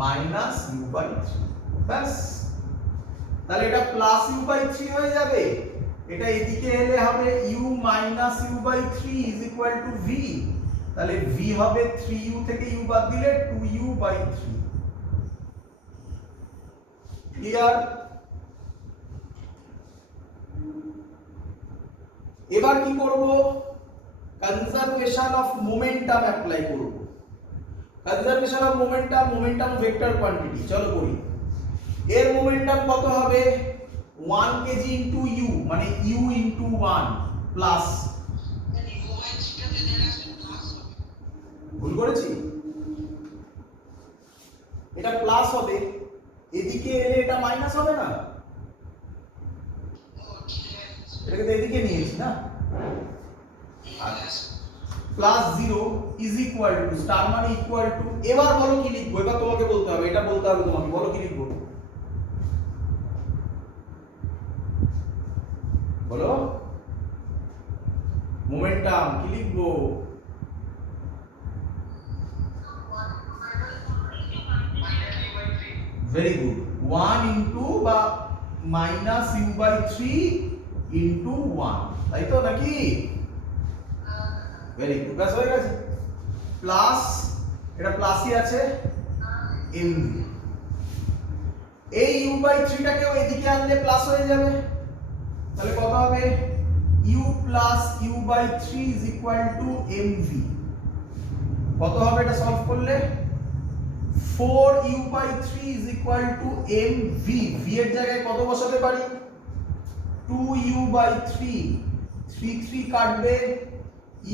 Minus u/3। ব্যাস, তাহলে এটা প্লাস u/3 হয়ে যাবে। এটা এদিকে এলে হবে u minus u/3 is equal two v। তাহলে v হবে 3u থেকে u বাদ দিলে 2u/3। ক্লিয়ার? এবার কি করব? কনজারভেশন অফ মোমেন্টাম অ্যাপ্লাই করব। Conservation of momentum, momentum vector quantity, চলো করি। এর মোমেন্টাম কত হবে? 1 kg ইনটু u, মানে u ইনটু 1 প্লাস, ভুল করেছি? এটা প্লাস হবে, এদিকে এলে এটা মাইনাস হবে না? এটাকে তো এদিকে নিয়েছি না? Plus 0 is equal two, star মানে ইকুয়াল টু। এবার বলো কি লিখবো? এবার তোমাকে বলতে হবে, এটা বলতে হবে তোমাকে। বলো কি লিখবো? বলো মোমেন্টাম কি লিখবো? ভেরি গুড, 1 ইনটু বা মাইনাস u/3 ইনটু 1, তাই তো নাকি? ভেরি গুড, ব্যাস হয়ে গেছে। প্লাস, এটা প্লাসই আছে mv। এই u/3 টাকেও এদিকে আনলে প্লাস হয়ে যাবে। তাহলে কত হবে? u plus u/3 is equal two mv। কত হবে এটা সলভ করলে? 4u/3 is equal two mv। v এর জায়গায় কত বসাতে পারি? 2u/3। 3 3 কাটবে,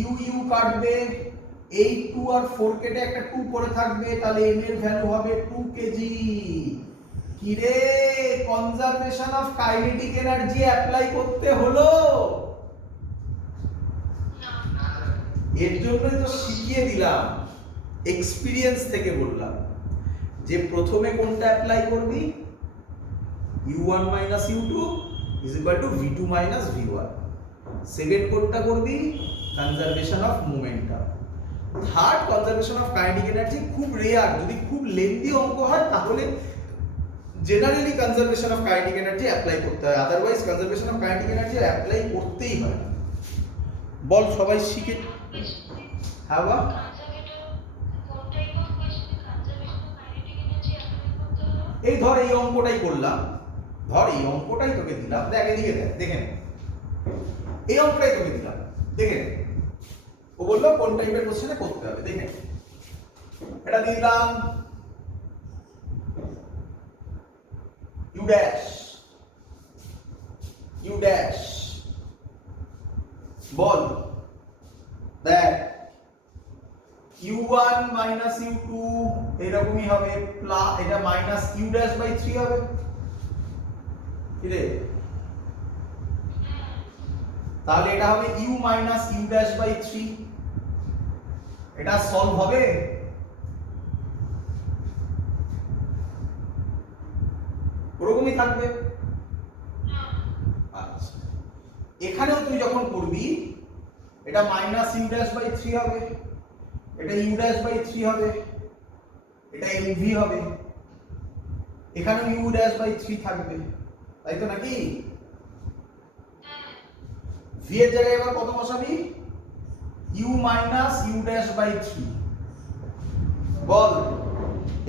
u কাটবে, 8 2 আর 4 কেটে একটা 2 পড়ে থাকবে, তাহলে m এর ভ্যালু হবে 2 কেজি। কি রে, conservation of kinetic energy apply করতে হলো? এর জন্যই তো শিখিয়ে দিলাম, এক্সপেরিয়েন্স থেকে বললাম যে প্রথমে কোনটা অ্যাপ্লাই করবি? u1 minus u2 is equal two v2 minus v1। Second কোনটা করবি? Conservation of momentum. Third conservation of kinetic energy. খুব রেয়ার, যদি খুব লেন্দি অঙ্ক হয় তাহলে generally conservation of kinetic energy apply করতে হয়, otherwise conservation of kinetic energy apply করতেই হয় না। বল সবাই শিখে। হ্যাঁ বা এই ধর এই অঙ্কটাই করলাম, ধর এই অঙ্কটাই তোকে দিলাম, দেখ এদিকে দেখ, দেখে নে, এই অঙ্কটাই তোকে দিলাম, দেখে নে। ও বললো কোন টাইপের কোশ্চেনে করতে হবে, দেখে নে। এটা দিলাম u ড্যাশ, u ড্যাশ, বল দেখ u1 মাইনাস u2 এরকমই হবে, প্লাস এটা মাইনাস u ড্যাশ বাই 3 হবে। কি রে, তাহলে এটা হবে u minus u dash by 3। এটা সলভ হবে? ওরকমই থাকবে। আচ্ছা, এখানেও তুই যখন করবি এটা মাইনাস u ড্যাশ বাই 3 হবে, এটা u ড্যাশ বাই 3 হবে, এটা mv হবে, এখানেও u ড্যাশ বাই 3 থাকবে। তাই তো নাকি? v এর জায়গায় এবার কত বসাবি? u minus u dash by 3। বল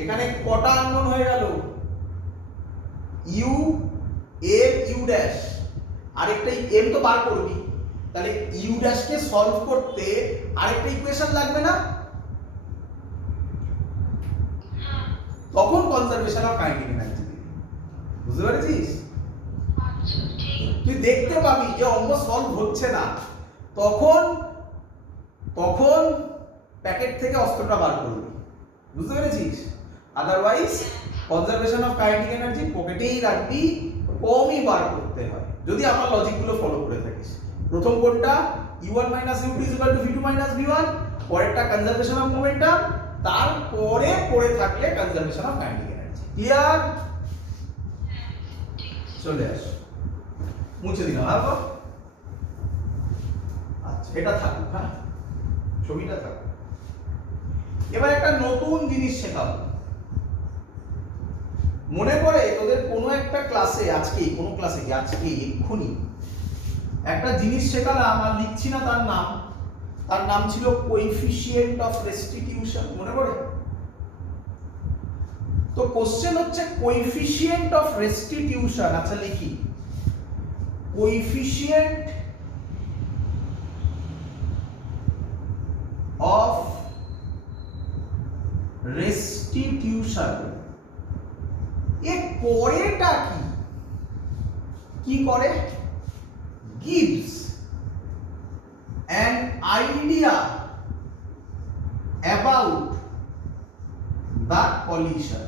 এখানে কটা আননোন হয়ে গেল? u এর u ড্যাশ, আরেকটা m তো বার করবি, তাহলে u ড্যাশ কে সলভ করতে আরেকটা ইকুয়েশন লাগবে না? তখন কনজারভেশন অফ কাইনেটিক এনার্জি। বুঝতে পেরেছিস? তুই দেখতে পাবি যে অঙ্ক সলভ হচ্ছে না, তখন তখন প্যাকেট থেকে অস্ত্রটা বার করবি। বুঝতে পেরেছিস? Otherwise conservation of kinetic energy পকেটেই রাখবি, কমই বার করতে হয় যদি আমার লজিকগুলো ফলো করে থাকিস। প্রথম কোনটা? u1 u2 v2 v1, পরেরটা কনজারভেশন অফ মোমেন্টাম, তারপরে পড়ে থাকলে conservation of kinetic energy. Clear? চলে আসো, মুছে দিলাম। হ্যাঁ, আচ্ছা এটা থাকুক, হ্যাঁ ছবিটা থাকুক। এবার একটা নতুন জিনিস শেখাবো। মনে পড়ে তোদের কোনো একটা ক্লাসে, আজকেই কোনো ক্লাসে কি আজকে এক্ষুনি একটা জিনিস শেখালাম, আর লিখছি না তার নাম, তার নাম ছিল কোএফিসিয়েন্ট অফ রেস্টিটিউশন। মনে পড়ে? তো কোশ্চেন হচ্ছে কোএফিসিয়েন্ট অফ রেস্টিটিউশন। আচ্ছা লিখি, কোএফিসিয়েন্ট অফ রেস্টিটিউশন এ করেটা কি? কি করে? gives an idea about the collision।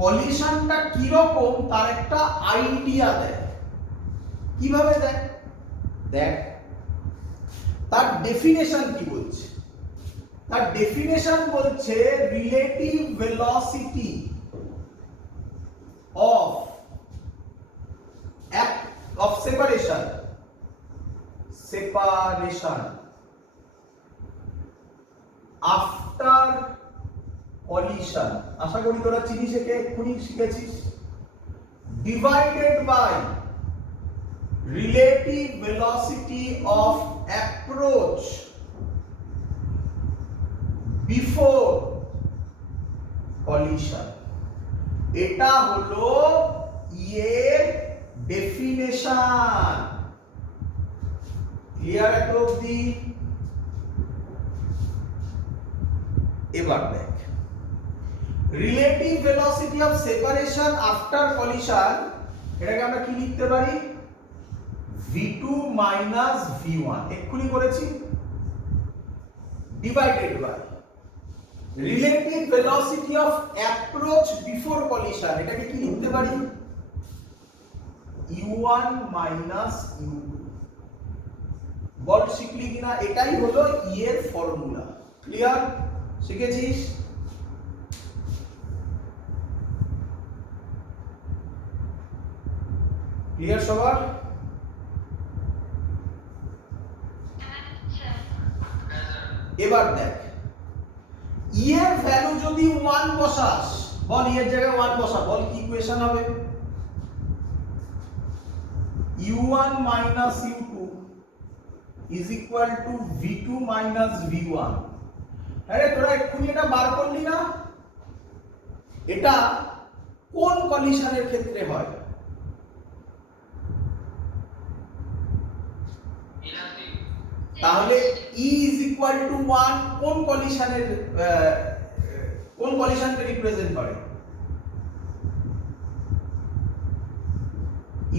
কলিশনটা কি রকম তার একটা আইডিয়া দেয়। কিভাবে দেয়? দেখ তার ডেফিনেশন কি বলছে। তার ডেফিনেশন বলছে relative velocity of separation after collision। আশা করি তোরা চিনিস, একে এক্ষুনি শিখেছিস। Divided by relative velocity of approach before collision। এটা হলো এর ডেফিনেশন। ক্লিয়ার এত অবধি? এবার দেখ relative velocity of separation after collision, এটাকে আমরা কি লিখতে পারি? v2 v1। এক্ষুনি করেছি। Divided by relative velocity of approach before collision, এটাকে কি লিখতে পারি? u1 u2। বল শিখলি কিনা? এটাই হলো ই এর ফর্মুলা। ক্লিয়ার? শিখেছিস? ক্লিয়ার সবার? এবার দেখ ই এর ভ্যালু যদি 1 বসাস, বল ই এর জায়গায় 1 বসা, বল কি ইকুয়েশন হবে? u1 u2 is equal to v2 v1। আরে তোরা এক্ষুনি এটা বার করলি না? এটা কোন কলিশনের ক্ষেত্রে হয়? তাহলে E is equal to 1 কোন কলিশনের কোন কলিশনকে রিপ্রেজেন্ট করে?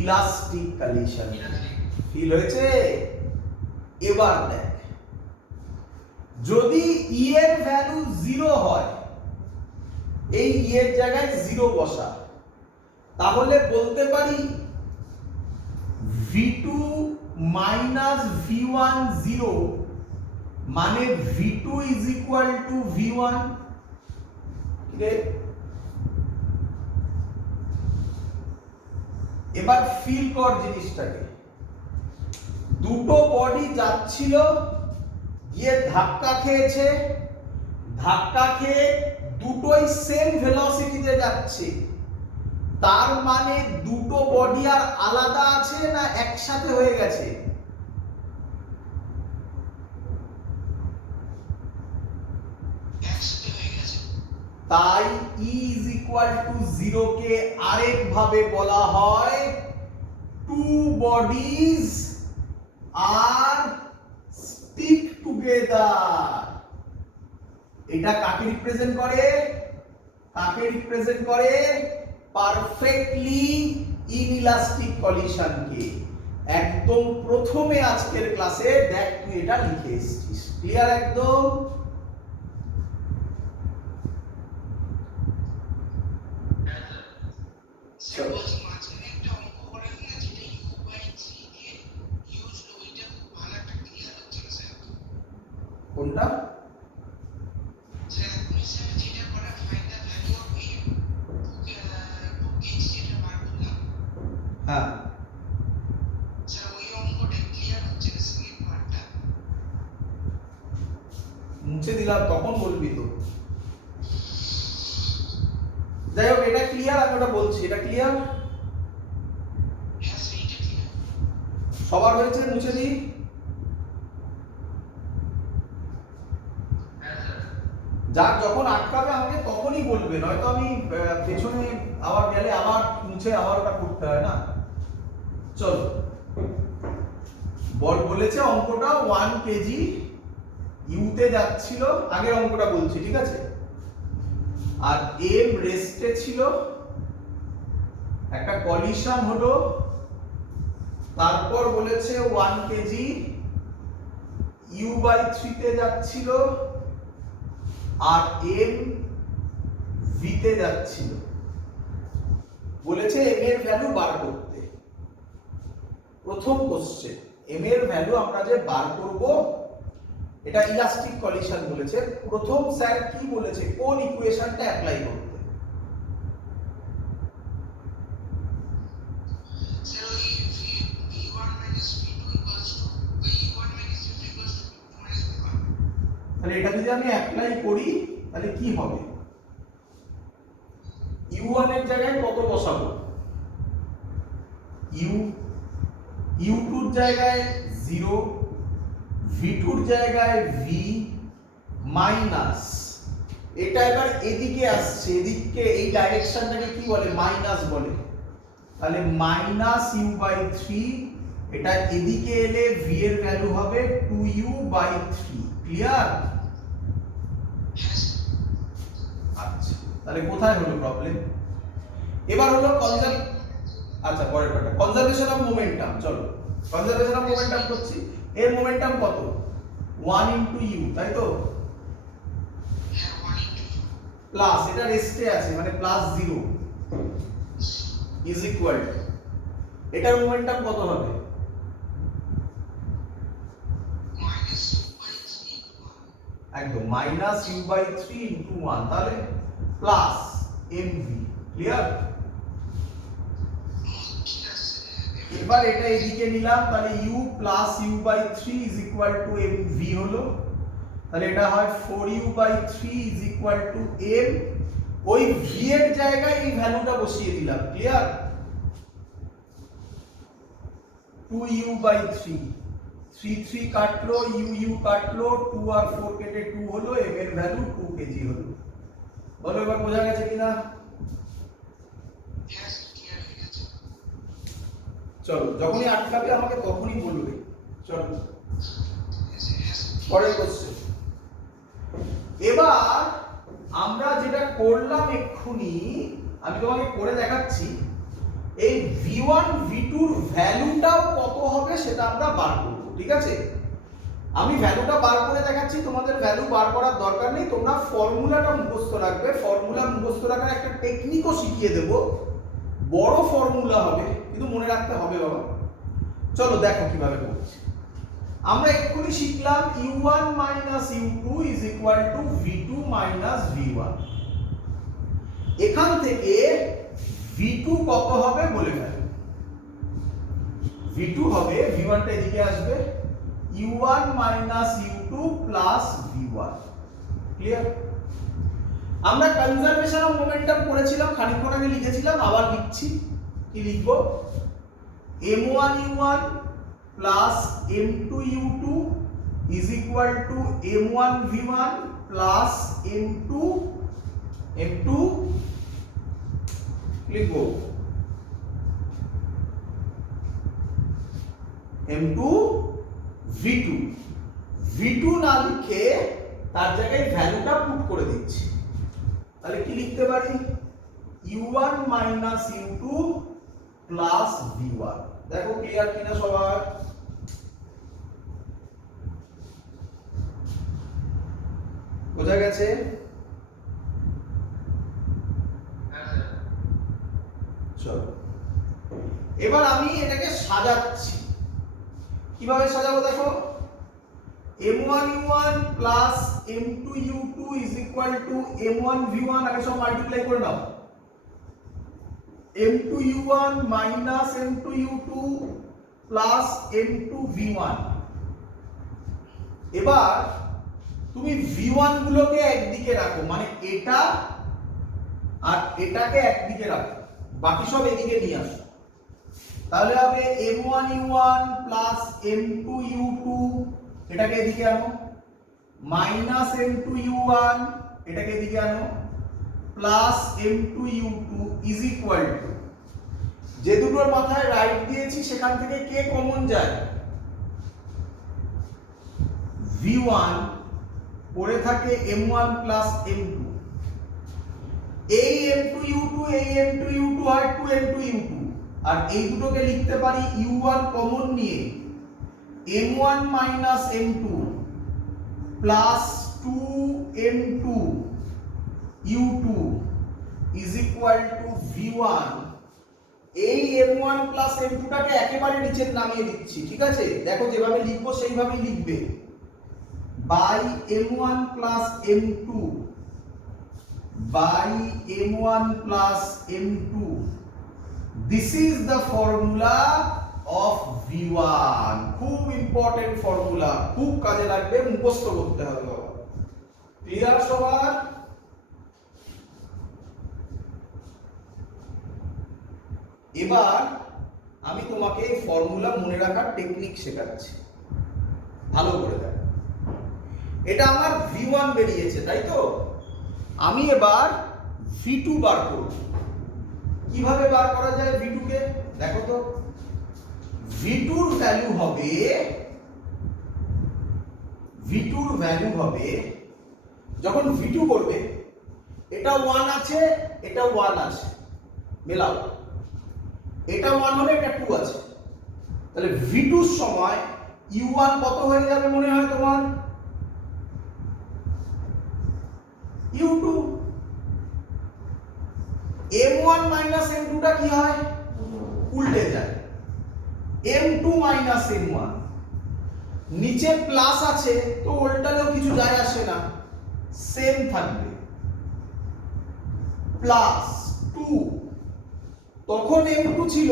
Elastic collision. ফিল হয়েছে? এবার দেখ যদি E এর ভ্যালু 0 হয়, এই E এর জায়গায় 0 বসা, তাহলে বলতে পারি v2 v1 0 মানে v2 is equal to v1। ঠিক আছে? এবার ফিল কর জিনিসটাকে। দুটো বডি যাচ্ছিল, গিয়ে ধাক্কা খেয়েছে, ধাক্কা খেয়ে দুটোই সেম ভেলোসিটিতে যাচ্ছে, তার মানে দুটো বডি আর আলাদা আছে না একসাথে হয়ে গেছে? তাই E is equal to 0 কে আরেক ভাবে বলা হয় two bodies are stick together। এটা কাকে রিপ্রেজেন্ট করে? কাকে রিপ্রেজেন্ট করে? Perfectly inelastic কলিশনকে। একদম প্রথমে আজকের ক্লাসে দেখ তুই এটা লিখে এসেছিস। ক্লিয়ার একদম? কোনটা? হ্যাঁ মুছে দিলাম তখন বলবি তো। যাই হোক এটা ক্লিয়ার, আমি ওটা বলছি। এটা ক্লিয়ার? সবার হয়েছে? মুছে দিই। যার যখন আটকাবে আমাকে তখনই বলবে, নয়তো আমি পেছনে আবার গেলে আবার মুছে আবার ওটা করতে হয় না। চলো বলেছে অঙ্কটা 1 কেজি ইউতে যাচ্ছিল, আগের অঙ্কটা বলছি ঠিক আছে, আর এম রেস্টে ছিল, একটা কলিশন হলো, তারপর বলেছে 1 কেজি u/3 তে যাচ্ছিল আর এম ভিতে যাচ্ছিল। বলেছে এম এর ভ্যালু বার করতে। প্রথম কোশ্চেন, এম এর ভ্যালু আমরা যে বার করব, এটা ইলাস্টিক কলিশন বলেছে। প্রথম স্যার কি বলেছে? কোন ইকুয়েশনটা অ্যাপ্লাই করতে? তাহলে এটা যদি আমি অ্যাপ্লাই করি তাহলে কি হবে? u1 এর জায়গায় কত বসাবো? u2 এর জায়গায় 0, v2 এর জায়গায় v মাইনাস, এটা এবার এদিকে আসছে, এদিকে এই ডাইরেকশনটাকে কি বলে? মাইনাস বলে। তাহলে -u/3, এটা এদিকে এলে v এর ভ্যালু হবে 2u/3। ক্লিয়ার? আচ্ছা তাহলে কোথায় হলো প্রবলেম? এবার হলো আচ্ছা পরের কথা, কনজারভেশন অফ মোমেন্টাম। চলো কনজারভেশন অফ মোমেন্টাম করছি। এর মোমেন্টাম কত? 1 * u, তাই তো? প্লাস এটা রেস্টে আছে মানে +0 ইজ ইকুয়াল টু, এটার মোমেন্টাম কত হবে? একদম -u/3 * 1, তাহলে প্লাস mv। ক্লিয়ার? এবার এটা এদিকে নিলাম, তাহলে u + u/3 = mv হলো। তাহলে এটা হয় 4u/3 = m। ওই v এর জায়গায় এই ভ্যালুটা বসিয়ে দিলাম। ক্লিয়ার? 2u/3, 3 কাটলো, u কাটলো, 2 আর 4 কেটে 2 হলো, m এর ভ্যালু 2 কেজি হলো। বলো এবার বোঝা গেছে কিনা? চলো যখনই আটকাবে আমাকে তখনই বলবে। চলো পরের কোশ্চেন। এবার আমরা যেটা করলাম এক্ষুনি, আমি তোমাকে করে দেখাচ্ছি, এই v1 v2 এর ভ্যালুটাও কত হবে সেটা আমরা বার করব। ঠিক আছে? আমি ভ্যালুটা বার করে দেখাচ্ছি, তোমাদের ভ্যালু বার করার দরকার নেই, তোমরা ফর্মুলাটা মুখস্থ রাখবে। ফর্মুলা মুখস্থ রাখার একটা টেকনিকও শিখিয়ে দেব, বড় ফর্মুলা হবে কিন্তু মনে রাখতে হবে বাবা। চলো দেখো কিভাবে করছি। আমরা এক্ষুনি শিখলাম u1 - u2 = v2 - v1। এখান থেকে v2 কত হবে বলে ফেলো। v2 হবে, v1 টা এদিকে আসবে, u1 - u2 + v1। ক্লিয়ার? আমরা কনজারভেশন অফ মোমেন্টাম পড়েছিলাম, খানিকক্ষণ আগে লিখেছিলাম, আবার লিখছি। কি লিখব? m1u1 plus m2u2 is equal two m1v1 plus m2 লিখব m2v2 v2 না লিখে তার জায়গায় ভ্যালুটা পুট করে দিচ্ছি। তাহলে কি লিখতে পারি? u1 minus u2 plus v1। দেখো ক্লিয়ার কিনা সবার? বোঝা গেছে? চলো এবার আমি এটাকে সাজাচ্ছি। কিভাবে সাজাবো দেখো? m1u1 plus m2u2 is equal two m1v1, আগে সব মাল্টিপ্লাই করে নাও। m2u1 minus m2u2 plus m2v1। এবার তুমি v1 গুলোকে একদিকে রাখো, মানে এটা আর এটাকে একদিকে রাখো, বাকি সব এদিকে নিয়ে আসো। তাহলে হবে m1u1 প্লাস m2u2, এটাকে এদিকে আনো, মাইনাস m2u1, এটাকে এদিকে আনো, plus m2u2 is equal two, যে দুটোর মাথায় রাইট দিয়েছি সেখান থেকে কে কমন যায়? v1 পড়ে থাকে m1 প্লাস m2। এই m2u2 এই m2u2 আর 2m2u2, আর এই দুটোকে লিখতে পারি u1 কমন নিয়ে m1 minus m2 plus 2m2u2 is equal two v1। এই m1 প্লাস m2 টাকে একেবারে নিচে নামিয়ে দিচ্ছি, ঠিক আছে? দেখো যেভাবে লিখবো সেইভাবেই লিখবে, by m1 plus m2 by m1 plus m2। This is the formula of v1। খুব ইম্পর্টেন্ট ফর্মুলা, খুব কাজে লাগবে, মুখস্থ করতে হবে বাবা। ক্লিয়ার সবার? এবার আমি তোমাকে এই ফর্মুলা মনে রাখার টেকনিক শেখাচ্ছি, ভালো করে দেখো। এটা আমার v1 বেরিয়েছে, তাই তো? আমি এবার v2 বার করব। কিভাবে বার করা যায় v2 কে? দেখো তো, v2 এর ভ্যালু হবে যখন v2 করবে, এটা 1 আছে, এটা 1 আছে, মেলাও, এটা 1 হলে এটা 2 আছে, তাহলে v2 এর সময় u1 কত হয়ে যাবে মনে হয় তোমার? u2। m1 মাইনাস m2 টা কি হয়? উল্টে যায়, m2 মাইনাস m1। নিচে প্লাস আছে তো উল্টালেও কিছু যায় আসে না, সেম থাকবে, প্লাস 2। তখন m2 ছিল,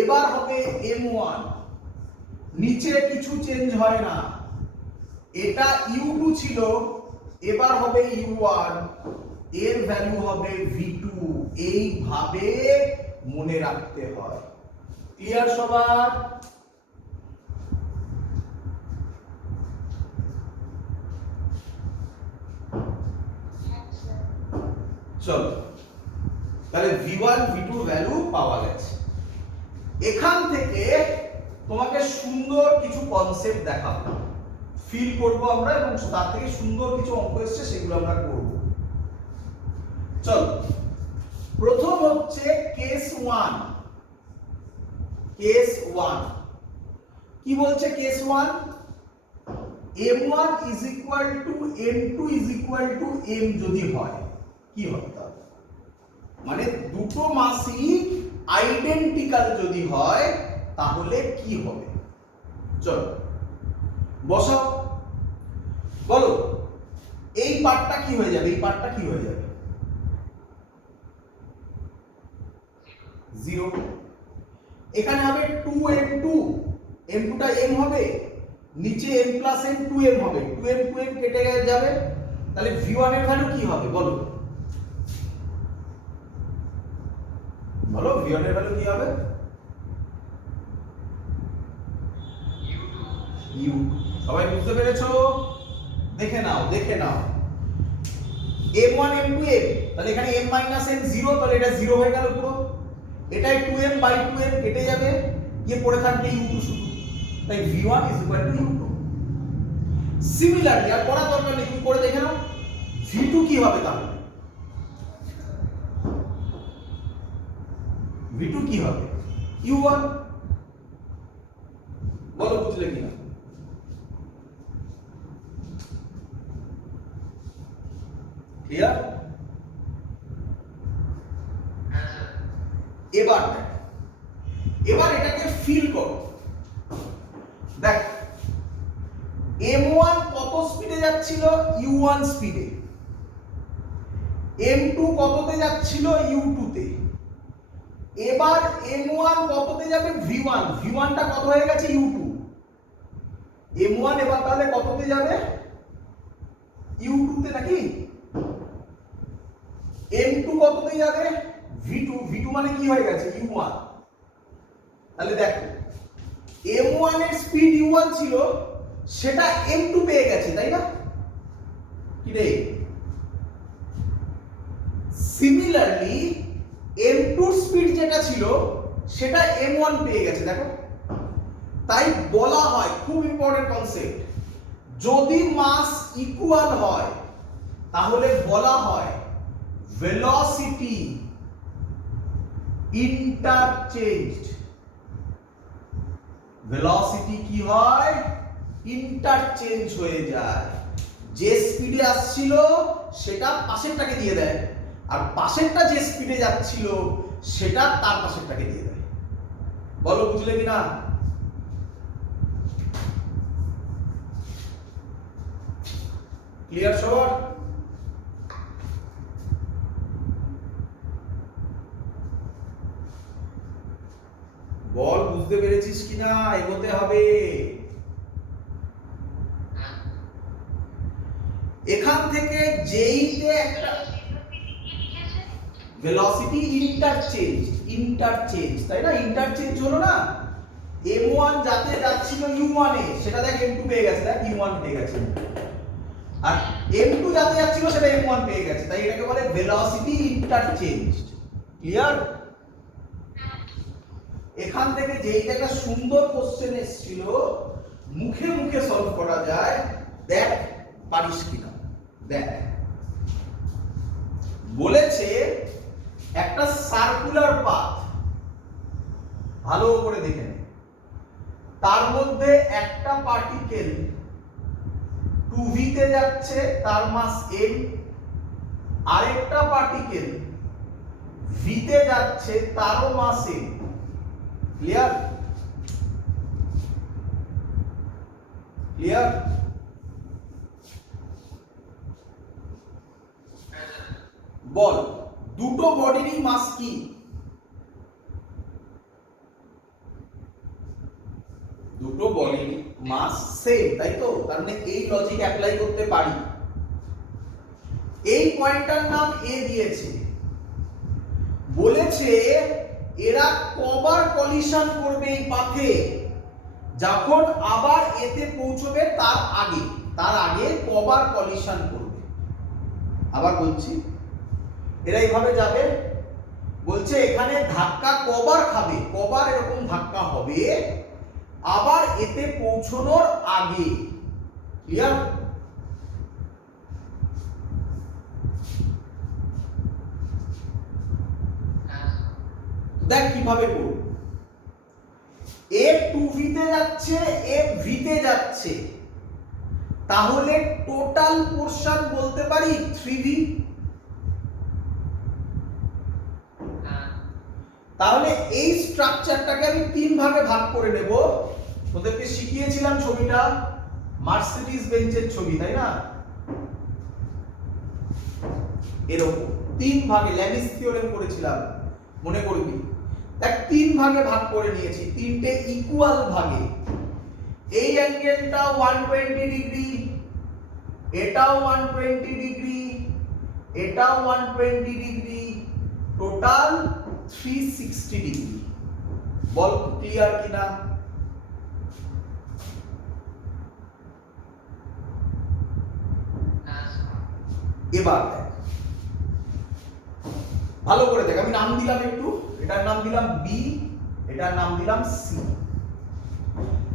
এবার হবে m1, নিচে কিছু চেঞ্জ হয় না। এটা u2 ছিল, এবার হবে u1, এর ভ্যালু হবে v2। এইভাবে মনে রাখতে হয়। ক্লিয়ার সবার? চলো তাহলে v1 v2 ভ্যালু পাওয়া গেছে। এখান থেকে তোমাকে সুন্দর কিছু কনসেপ্ট দেখাবো, ফিল করব আমরা, এবং তার থেকে সুন্দর কিছু অঙ্ক এসছে সেগুলো আমরা করব। চলো প্রথম হচ্ছে কেস 1। কেস 1 কি বলছে? Case 1, m1 is equal to m2 is equal two m যদি হয়, কি হবে তাহলে? মানে দুটো মাসই আইডেন্টিক্যাল যদি হয় তাহলে কি হবে? চলো বসাও, বলো এই পার্টটা কি হয়ে যাবে? এই পার্টটা কি হয়ে যাবে? 0। এখানে হবে 2m2, m2 টা m হবে, নিচে m প্লাস m 2m হবে, 2m 2m কেটে যাবে, তাহলে v1 এর ভ্যালু কি হবে বলো? বলো v1 এর ভ্যালু কি হবে? u। সবাই বুঝতে পেরেছো? দেখে নাও m1 m2 m, তাহলে এখানে m n 0, তাহলে এটা 0 হয়ে গেল পুরো। এটাই 2m বাই 2m কেটে যাবে, গিয়ে পড়ে থাকবে u2 শুধু। তাই v1 u2। সিমিলারলি আর পড়া দরকার নেই, তুমি করে দেখে নাও v2 কি হবে তাহলে। v2 কি হবে? u1। বলো বুঝলে কিনা? ক্লিয়ার? এবার এটাকে ফিল করো। দেখ m1 কত স্পিডে যাচ্ছিল? u1 স্পিডে। m2 কততে যাচ্ছিল? u2 তে। এবার m1 কততে যাবে? v1। v1 টা কত হয়ে গেছে? u2। m1 এবার তাহলে কততে যাবে? u2 তে নাকি? m2 কততে যাবে? v2। v2 মানে কি হয়ে গেছে? u1। তাহলে দেখো m1 এর স্পিড u1 ছিল, সেটা m2 পেয়ে গেছে, তাই না? কি রে? সিমিলারলি m2 এর স্পিড যেটা ছিল সেটা m1 পেয়ে গেছে, দেখো। তাই বলা হয়, খুব ইম্পর্টেন্ট কনসেপ্ট, যদি মাস ইকুয়াল হয় তাহলে বলা হয় ভেলোসিটি ইন্টারচেঞ্জড। ভেলোসিটি কি হয়? ইন্টারচেঞ্জ হয়ে যায়। যে স্পিডে আসছিল সেটা পাশেরটাকে দিয়ে দেয়, আর পাশেরটা যে স্পিডে যাচ্ছিল সেটা তার পাশেরটাকে দিয়ে দেয়। বলো বুঝলে কিনা? ক্লিয়ার সবার? বল বুঝতে পেরেছিস কিনা? এগোতে হবে। এখান থেকে যেইতে একটা ভেলোসিটি ইন্টারচেঞ্জ, তাই না? ইন্টারচেঞ্জ হলো না, m1 যাতে যাচ্ছিল u1 এ, সেটা দেখ m2 পেয়ে গেছে, দেখ u1 পেয়ে গেছে, আর m2 যাতে যাচ্ছিল সেটা m1 পেয়ে গেছে, তাই এটাকে বলে ভেলোসিটি ইন্টারচেঞ্জ। ক্লিয়ার? এখান থেকে যেইটা একটা সুন্দর কোশ্চেন এসেছিল, মুখে মুখে সলভ করা যায়, দেখ পারিস কিনা। দেখ বলেছে একটা সার্কুলার পাথ, ভালো করে দেখে নে, তার মধ্যে একটা পার্টিকেল 2v তে যাচ্ছে, তার মাস m, আরেকটা পার্টিকেল v তে যাচ্ছে, তারও মাস m। ক্লিয়ার? ক্লিয়ার? বল দুটো বডিরই মাস কি? দুটো বডির মাস সেম, তাই তো? তার মানে এই লজিক অ্যাপ্লাই করতে পারি। এই পয়েন্টটার নাম এ দিয়েছে, বলেছে এরা কবার কলিশন করবে এই পাথে? যখন আবার এতে পৌঁছবে তার আগে কবার কলিশন করবে? আবার বলছি, এরা এইভাবে যাবে, বলছে এখানে ধাক্কা কবার খাবে, কবার এরকম ধাক্কা হবে আবার এতে পৌঁছানোর আগে। ক্লিয়ার? দেখ কিভাবে করব। এ 2v তে যাচ্ছে, এ v তে যাচ্ছে, তাহলে টোটাল পোরশন বলতে পারি 3v। তাহলে এই স্ট্রাকচারটাকে আমি তিন ভাগে ভাগ করে নেব। তোদেরকে শিখিয়েছিলাম ছবিটা, মার্সিডিজ বেঞ্চের ছবি, তাই না? এরকম তিন ভাগে ল্যামিস থিওরেম করেছিলাম, মনে করবি। দেখ তিন ভাগে ভাগ করে নিয়েছি, তিনটে ইকুয়াল ভাগে। এই অ্যাঙ্গেলটা 120 ডিগ্রি, এটাও 120 ডিগ্রি, এটাও 120 ডিগ্রি, টোটাল 360 ডিগ্রি। বল ক্লিয়ার কিনা? এবার দেখ, ভালো করে দেখ, আমি নাম দিলাম একটু, এটার নাম দিলাম বি, এটার নাম দিলাম সি।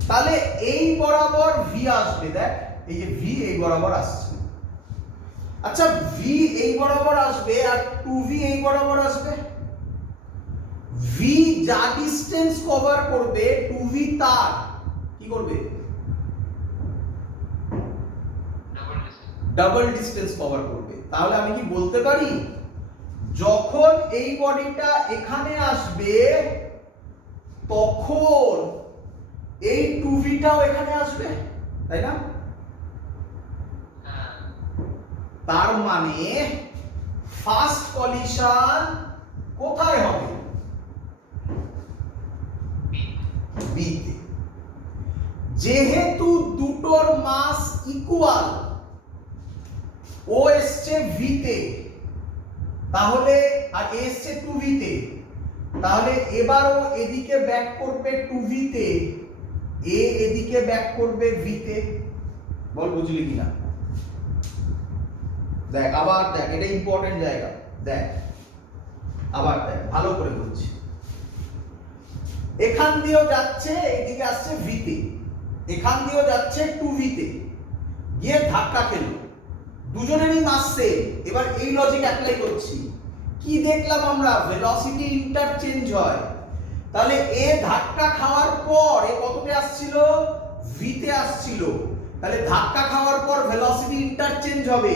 তাহলে এই বরাবর ভি আসবে, দেখ এই যে ভি এই বরাবর আসছে। আচ্ছা ভি এই বরাবর আসবে আর 2v এই বরাবর আসবে। ভি যা ডিসটেন্স কভার করবে 2v তার কি করবে? ডাবল ডিসটেন্স কভার করবে। তাহলে আমি কি বলতে পারি যখন এই বডিটা এখানে আসবে তখন এই 2v টাও এখানে আসবে, তাই না? তার মানে ফার্স্ট কলিশন কোথায় হবে? বি তে। যেহেতু দুটোর মাস ইকুয়াল, ও এসছে ভি তে, তাহলে আর এ এসছে 2v তে, তাহলে এবারও এদিকে ব্যাক করবে 2v তে, এ এদিকে ব্যাক করবে v তে। বল বুঝলি কিনা? দেখ আবার দেখ, এটা ইম্পর্টেন্ট জায়গা, দেখ আবার দেখ ভালো করে বুঝছি। এখান দিয়েও যাচ্ছে, এদিকে আসছে v তে, এখান দিয়েও যাচ্ছে 2v তে, গিয়ে ধাক্কা খেলো, দুজনেরই মাস সেম। এবার এই লজিক অ্যাপ্লাই করছি, কি দেখলাম আমরা? ভেলোসিটি ইন্টারচেঞ্জ হয়। তাহলে এ ধাক্কা খাওয়ার পর এ কততে আসছিল? v তে আসছিল। তাহলে ধাক্কা খাওয়ার পর ভেলোসিটি ইন্টারচেঞ্জ হবে,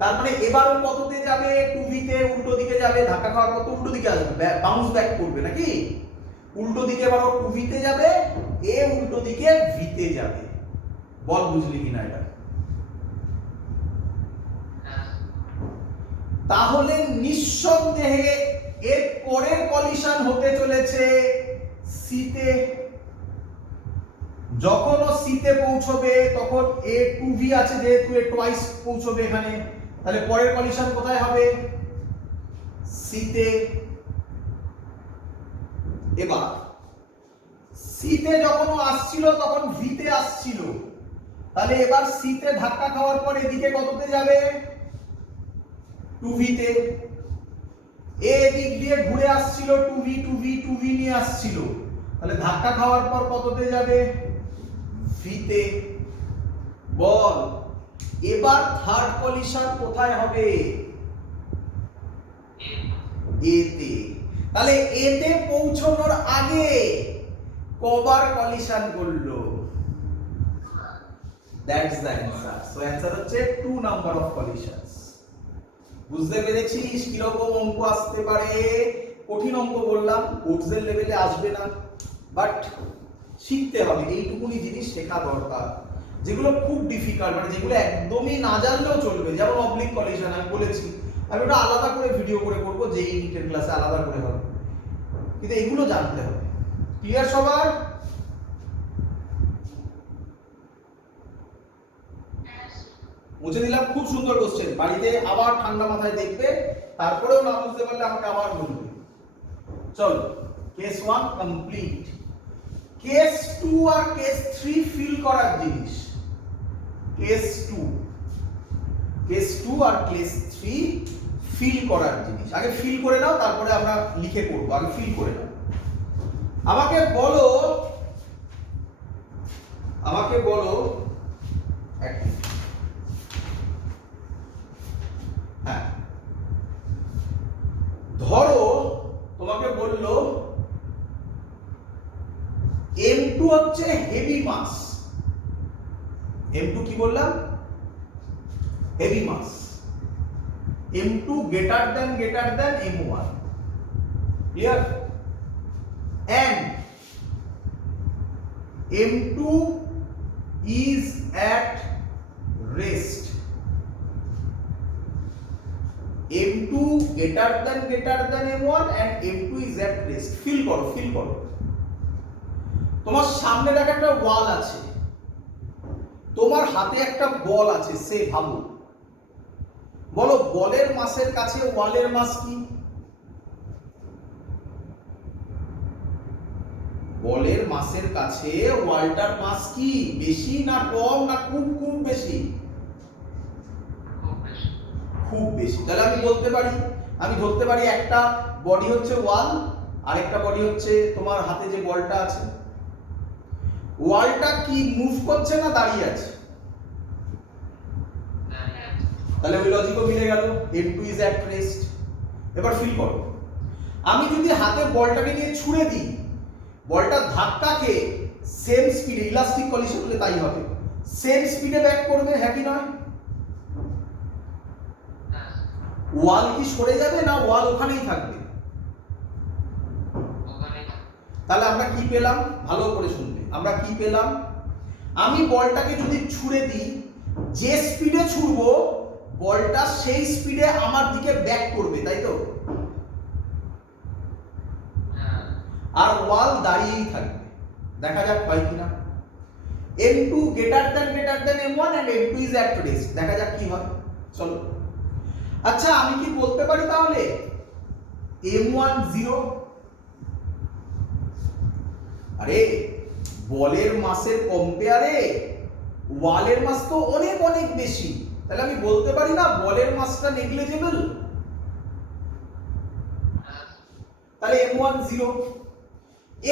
তার মানে এবারও কততে যাবে? 2v তে, উল্টো দিকে যাবে। ধাক্কা খাওয়ার পর তো উল্টো দিকে আসবে, বাউন্স ব্যাক করবে নাকি? উল্টো দিকে এবারও 2v তে যাবে, এ উল্টো দিকে v তে যাবে। বল বুঝলি কিনা এটা? তাহলে নিঃসন্দেহে এর পরের কলিশন হতে চলেছে সি তে। যখন ও সি তে পৌঁছবে তখন এ 2v আছে, যেহেতু এ টুয়াইস পৌঁছবে এখানে, তাহলে পরের কলিশন কোথায় হবে? সি তে। এবার সি তে যখন ও আসছিল তখন ভি তে আসছিল, তাহলে এবার সি তে ধাক্কা খাওয়ার পর এদিকে কততে যাবে? 2v তে। এ দিক দিয়ে ঘুরে আসছিল 2v নিয়ে আসছিল, তাহলে ধাক্কা খাওয়ার পর কততে যাবে? v তে। বল এবার থার্ড কলিশন কোথায় হবে? এ তে। তাহলে এ তে পৌঁছানোর আগে কবার কলিশন করলো? That's the answer. So answer হচ্ছে 2 নাম্বার অফ কলিশনস। বুঝতে পেরেছিস কিরকম অঙ্ক আসতে পারে? কঠিন অঙ্ক বললাম, কোর্সের লেভেলে আসবে না, বাট শিখতে হবে, এইটুকুনি জিনিস শেখা দরকার। যেগুলো খুব ডিফিকাল্ট, মানে যেগুলো একদমই না জানলেও চলবে, যেমন অবলিক কলিশন আমি বলেছি, আমি ওটা আলাদা করে ভিডিও করে করবো, যে ইউনিটের ক্লাসে আলাদা করে হবে, কিন্তু এগুলো জানতে হবে। ক্লিয়ার সবার? মুছে দিলাম। খুব সুন্দর কোশ্চেন, বাড়িতে আবার ঠান্ডা মাথায় দেখবে, তারপরেও না বুঝতে পারলে আমাকে আবার বলবে। চলো কেস 1 কমপ্লিট। কেস 2 আর কেস 3 ফিল করার জিনিস। কেস 2 আর কেস 3 ফিল করার জিনিস। আগে ফিল করে নাও, তারপরে আমরা লিখে করব। আগে ফিল করে নাও। আমাকে বলো এক মিনিট। হ্যাঁ, ধরো তোমাকে বললো M2 হচ্ছে হেভি মাস। M2 কি বললাম? Heavy mass. M2 greater than M1. Clear? And M2 is at rest. M2 greater than M1 and M2 is at rest. Feel করো। তোমার সামনে দেখো একটা ওয়াল আছে, তোমার হাতে একটা বল আছে, সে ভাবো, বলো বলের মাসের কাছে ওয়ালের মাস কি? বলের মাসের কাছে ওয়ালটার মাস কি বেশি না কম না খুব খুব বেশি? খুব বেশি। তাহলে আমি বলতে পারি, আমি ধরতে পারি একটা বডি হচ্ছে ওয়াল, আরেকটা বডি হচ্ছে তোমার হাতে যে বলটা আছে। ওয়ালটা কি মুভ করছে না দাঁড়িয়ে আছে? তাহলে ওই লজিকও মিলে গেল, M2 is at rest। এবার ফিল করো, আমি যদি হাতে বলটাকে নিয়ে ছুঁড়ে দিই, বলটা ধাক্কা খেয়ে সেম স্পিডে, ইলাস্টিক কলিশন হলে তাই হবে, সেম স্পিডে ব্যাক করবে, হ্যাঁ কি নয়? ওয়াল কি সরে যাবে না ওয়াল ওখানেই থাকবে? তাহলে আমরা কি পেলাম, ভালো করে শুনবে, আমরা কি পেলাম? আমি বলটাকে যদি ছুঁড়ে দিই, যে স্পিডে ছুঁড়বো বলটা সেই স্পিডে আমার দিকে ব্যাক করবে, তাই তো? আর ওয়াল দাঁড়িয়েই থাকবে। দেখা যাক হয় কিনা। M2 greater than M1 and M2 is at rest, দেখা যাক কি হয়। চলো, আচ্ছা আমি কি বলতে পারি তাহলে M1 0? আরে বলের মাসের কম্পেয়ারে ওয়ালের মাস তো অনেক অনেক বেশি, তাহলে আমি বলতে পারি না বলের মাসটা নেগলিজেবল? তাহলে M1 0।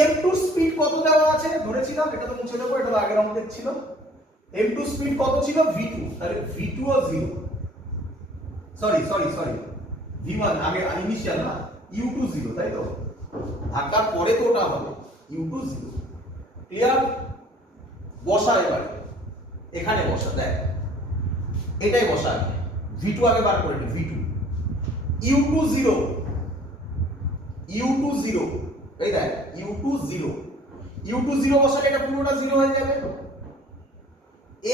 M2 স্পিড কত দেওয়া আছে ধরেছিলাম, এটা তো মুছে দেবো, এটা তো আগের আমাদের ছিল। M2 স্পিড কত ছিল? V2, তাহলে V2 ও 0। সরি V1 আগে ইনিশিয়াল না, U2 0, তাই তো? ধাক্কার পরে তো ওটা হবে U2 0। ক্লিয়ার? বসা এবারে এখানে বসা, দেখ এটাই বসা, V2 আগে বার করে নি, V2 U2 0, U2 0, এই দেখ U2 0, U2 0 বসালে এটা পুরোটা 0 হয়ে যাবে।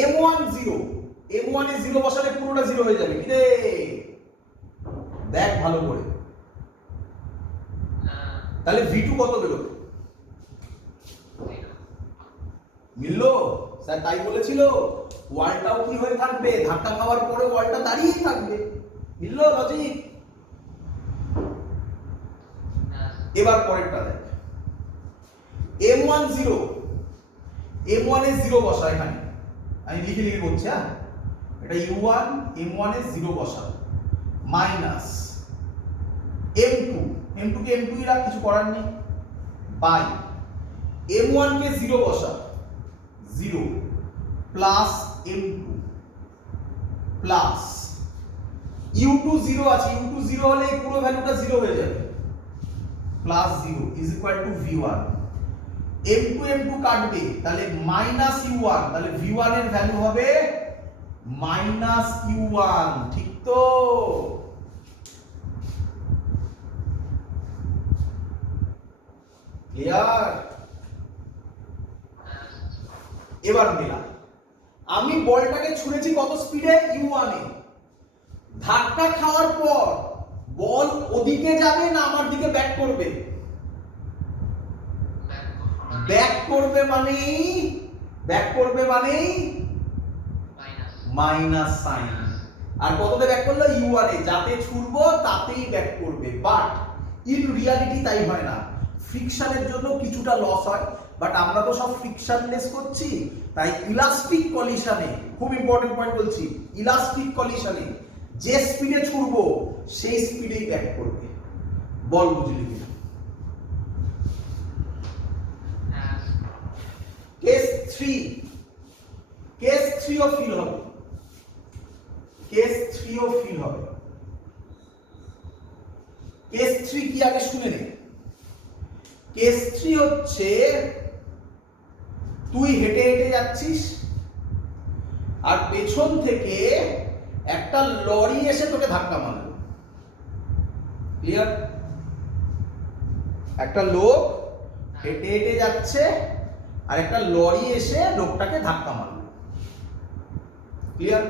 M1 0, M1 এ 0 বসালে পুরোটা 0 হয়ে যাবে, কি রে? দেখ ভালো করে, তাহলে V2 কত বেরো? মিললো? স্যার তাই বলেছিল, ওয়ালটাও কি হয়ে থাকবে, ধাক্কা খাওয়ার পরে ওয়ালটা দাঁড়িয়েই থাকবে। মিললো লজিক? এবার পরেরটা দেখ, M1 0, M1 এ 0 বসা, এখানে আমি লিখে লিখে করছি, হ্যাঁ এটা U1, M1 এ 0 বসা, মাইনাস M2, M2 কে M2 ই রাখ, কিছু করার নেই, বাই M1 কে 0 বসা, 0 প্লাস M2 প্লাস U2 0 আছে, U2 0 হলে এই পুরো ভ্যালুটা 0 হয়ে যাবে, plus 0 is equal two V1। M2 কাটবে, তাহলে মাইনাস U1, তাহলে V1 এর ভ্যালু হবে মাইনাস U1, ঠিক তো? ক্লিয়ার? এবার মেলা, আমি বলটাকে ছুঁড়েছি কত স্পিডে? U1 এ। ধাক্কা খাওয়ার পর বল ওদিকে যাবে না আমার দিকে ব্যাক করবে? ব্যাক করবে মানে মাইনাস সাইন। আর কততে ব্যাক করলো? U1 এ, যাতে ছুড়বো তাতেই ব্যাক করবে। বাট ইন রিয়ালিটি তাই হয় না, ফ্রিকশনের জন্য কিছুটা লস হয়, বাট আমরা তো সব ফ্রিকশনলেস করছি, তাই ইলাস্টিক কলিশনে, খুব ইম্পর্টেন্ট পয়েন্ট বলছি, ইলাস্টিক কলিশনে যে স্পিডে ছুড়বো সেই স্পিডেই ব্যাক করবে। বল বুঝলি কি? কেস 3, কেস 3 ও ফিল হবে, কেস 3 ও ফিল হবে। কেস 3 কি আগে শুনে নে। কেস 3 হচ্ছে তুই হেঁটে হেঁটে যাচ্ছিস আর পেছন থেকে একটা লরি এসে তোকে ধাক্কা মারলো। ক্লিয়ার? একটা লোক হেঁটে হেঁটে যাচ্ছে আর একটা লরি এসে লোকটাকে ধাক্কা মারলো। ক্লিয়ার?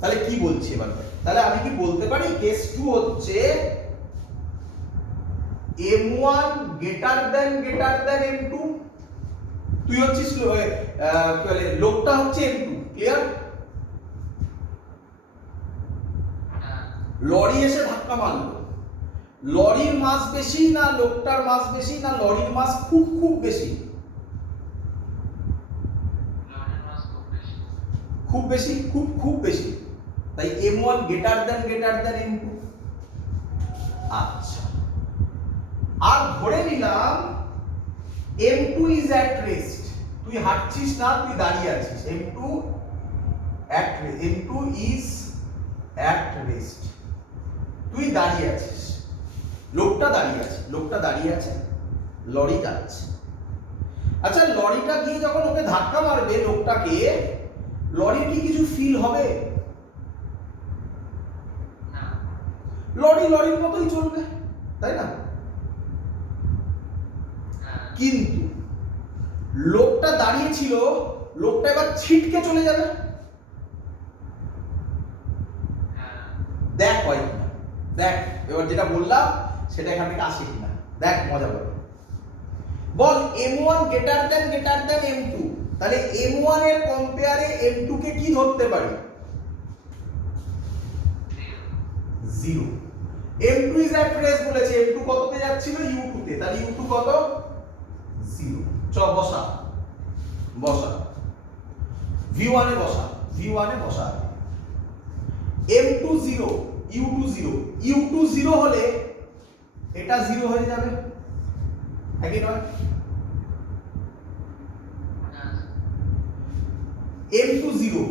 তাহলে কি বলছি এবার? তাহলে আমি কি বলতে পারি কেস 2 হচ্ছে M1 greater than M2, তুই হচ্ছিস লোকটা হচ্ছে M2। ক্লিয়ার? লরি এসে ধাক্কা মারলো, লরির মাস বেশি না লোকটার মাস বেশি না লরির মাস খুব খুব বেশি? খুব বেশি, খুব খুব বেশি। তাই m1 গ্রেটার দ্যান m2। আচ্ছা, আর ধরে নিলাম m2 ইজ অ্যাট রেস্ট। তুই হাঁটছিস না, তুই দাঁড়িয়ে আছিস। m2 ইজ অ্যাট রেস্ট, তুই দাঁড়িয়ে আছিস, লোকটা দাঁড়িয়ে আছে, লরি যাচ্ছে। আচ্ছা, লরিটা গিয়ে যখন ওকে ধাক্কা মারবে লোকটাকে, লরির কি কিছু ফিল হবে? লরির মতোই চলবে, তাই না? কিন্তু লোকটা দাঁড়িয়ে ছিল, লোকটা এবার ছিটকে চলে যাবে। দেখ হয় কিনা, দেখ এবার যেটা বললাম সেটা এখান থেকে আসে কিনা, দেখ মজা পাবে। বল m1 গ্রেটার দ্যান m2, তাহলে m1 এর কম্পেয়ারে m2 কে কি ধরতে পারি? 0। m2 ইজ অ্যাট রেস্ট বলেছে, m2 কততে যাচ্ছিল? u2 তে, তাহলে u2 কত? 0। চ বসা v1 এ বসা। m2 0, u2 0 হলে এটা 0 হয়ে যাবে, একই নয়? m2 0,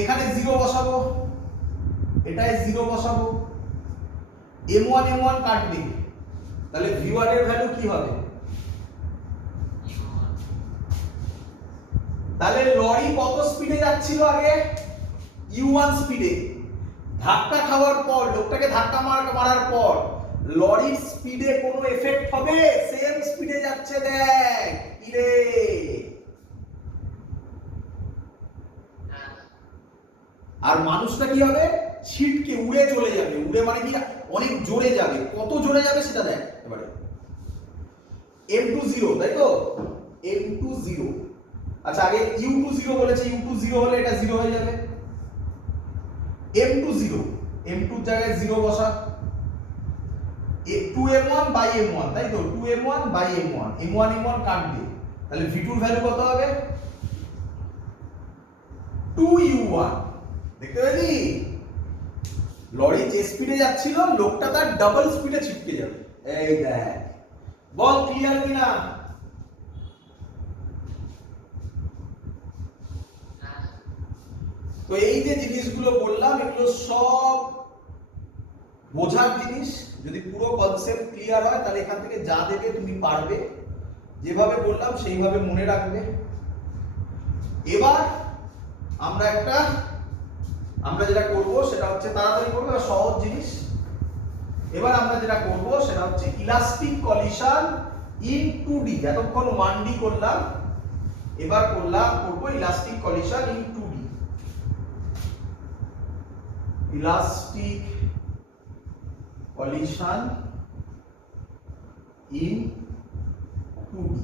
এখানে 0 বসাবো, এটায় 0 বসাবো, m1 কাটবে, তাহলে v1 এর ভ্যালু কি হবে? তাহলে লরি কত স্পিডে যাচ্ছিল আগে? u1 স্পিডে। ধাক্কা খাওয়ার পর, লোকটাকে ধাক্কা মারার পর লরির স্পিডে কোনো এফেক্ট হবে? সেম স্পিডে যাচ্ছে, দেখ ইরে। আর মানুষটা কি হবে? ছিটকে উড়ে চলে যাবে। উড়ে মানে কি? অনেক জোরে যাবে। কত জোরে যাবে সেটা দেখ এবারে। m2 0, তাই তো? m2 0। আচ্ছা, আগে u2 0 বলেছে, u2 0 হলে এটা 0 হয়ে যাবে। m2 0, m2 এর জায়গায় 0 বসা। 2m1 বাই m1, তাই তো? 2m1 বাই m1, m1 কাটবে, তাহলে v2 এর ভ্যালু কত হবে? 2u1। দেখতে পেলি? লরি যে স্পিডে যাচ্ছিল, লোকটা তার ডাবল স্পিডে ছিটকে যাবে। এই দেখ, বল ক্লিয়ার কিনা? তো এই যে জিনিসগুলো বললাম, এগুলো সব বোঝার জিনিস। যদি পুরো কনসেপ্ট ক্লিয়ার হয় তাহলে এখান থেকে যা দেবে তুমি পারবে। যেভাবে বললাম সেইভাবে মনে রাখবে। এবার আমরা যেটা করব সেটা হচ্ছে, তাড়াতাড়ি করবো, সহজ জিনিস। এবার আমরা যেটা করব সেটা হচ্ছে ইলাস্টিক কলিশন ইন 2D। এতক্ষণ 1D করলাম, এবার করবো elastic collision in 2D। Elastic collision in 2D,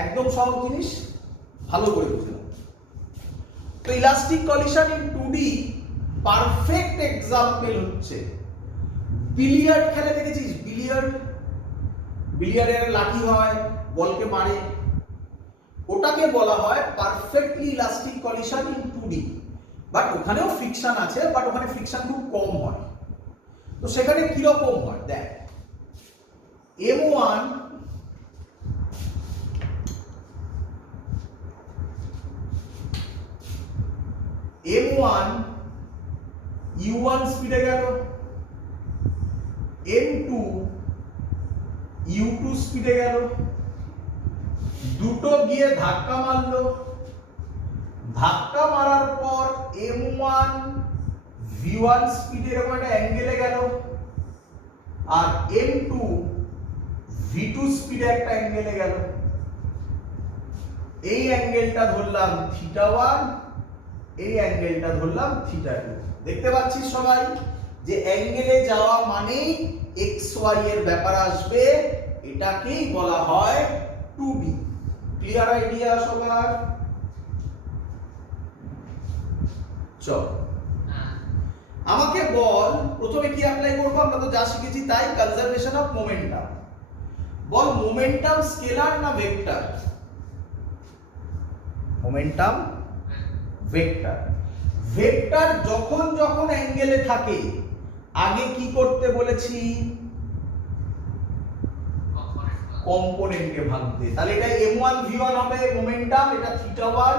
একদম সহজ জিনিস, ভালো করে বুঝলাম। তো elastic collision in 2D perfect example হচ্ছে বিলিয়ার্ড খেলা। দেখেছিস বিলিয়ার্ডের লাঠি হয়, বলকে মারে, ওটাকে বলা হয় perfectly elastic collision in 2D। But ওখানেও ফ্রিকশন আছে, বাট ওখানে ফ্রিকশন খুব কম হয়। তো সেখানে কিরকম হয় দেখ, m1 u1 স্পিডে গেল, m2 u2 স্পিডে গেল, দুটো গিয়ে ধাক্কা মারলো। ধাক্কা মারার পর m1 v1 স্পিডে এরকম একটা অ্যাঙ্গেলে গেল, আর m2 v2 স্পিডে একটা অ্যাঙ্গেলে গেল। এই অ্যাঙ্গেলটা ধরলাম θ1, এই অ্যাঙ্গেলটা ধরলাম θ2। দেখতে পাচ্ছিস সবাই যে অ্যাঙ্গেলে যাওয়া মানেই xy এর ব্যাপার আসবে, এটাকেই বলা হয় 2D। ক্লিয়ার আইডিয়া সবার? চল আমাকে বল প্রথমে কি অ্যাপ্লাই করব, আমরা তো যা শিখেছি তাই, conservation of momentum. Ball momentum scalar না ভেক্টর? Momentum vector. ভেক্টর যখন যখন অ্যাঙ্গেলে থাকে আগে কি করতে বলেছি? কম্পোনেন্টকে ভাঙতে। তাহলে এটা m1 v1 হবে মোমেন্টাম, এটা θ1,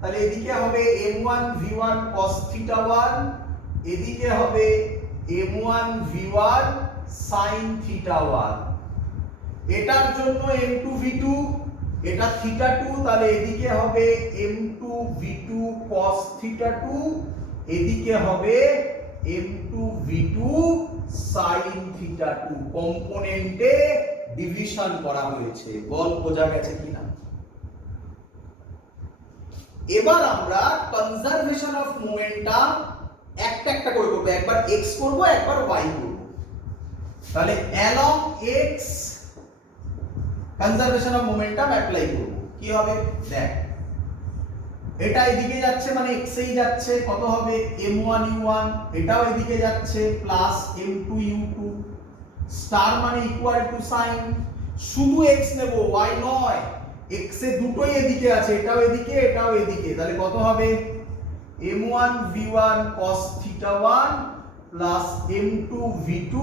তাহলে এদিকে হবে m1 v1 cos θ1, এদিকে হবে m1 v1 sin θ1। এটার জন্য m2 v2, এটা θ2, তাহলে এদিকে হবে m2 v2 cos θ2, এদিকে হবে m2 v2 sin θ2। কম্পোনেন্টে ডিভিশন করা হয়েছে। বল বোঝা গেছে কিনা? এবার আমরা কনজারভেশন অফ মোমেন্টাম একটা একটা করে করব, একবার x করব একবার y করব। তাহলে along x conservation of momentum apply করব। কি হবে দেখ, এটা এদিকে যাচ্ছে মানে x এই যাচ্ছে, কত হবে m1 u1, এটাও এদিকে যাচ্ছে প্লাস m2 u2, স্টার মানে ইকুয়াল টু সাইন, শুধু x নেব y নয়, x এ দুটোই এদিকে আছে, এটাও এদিকে এটাও এদিকে, তাহলে কত হবে m1 v1 cos θ1 plus m2 v2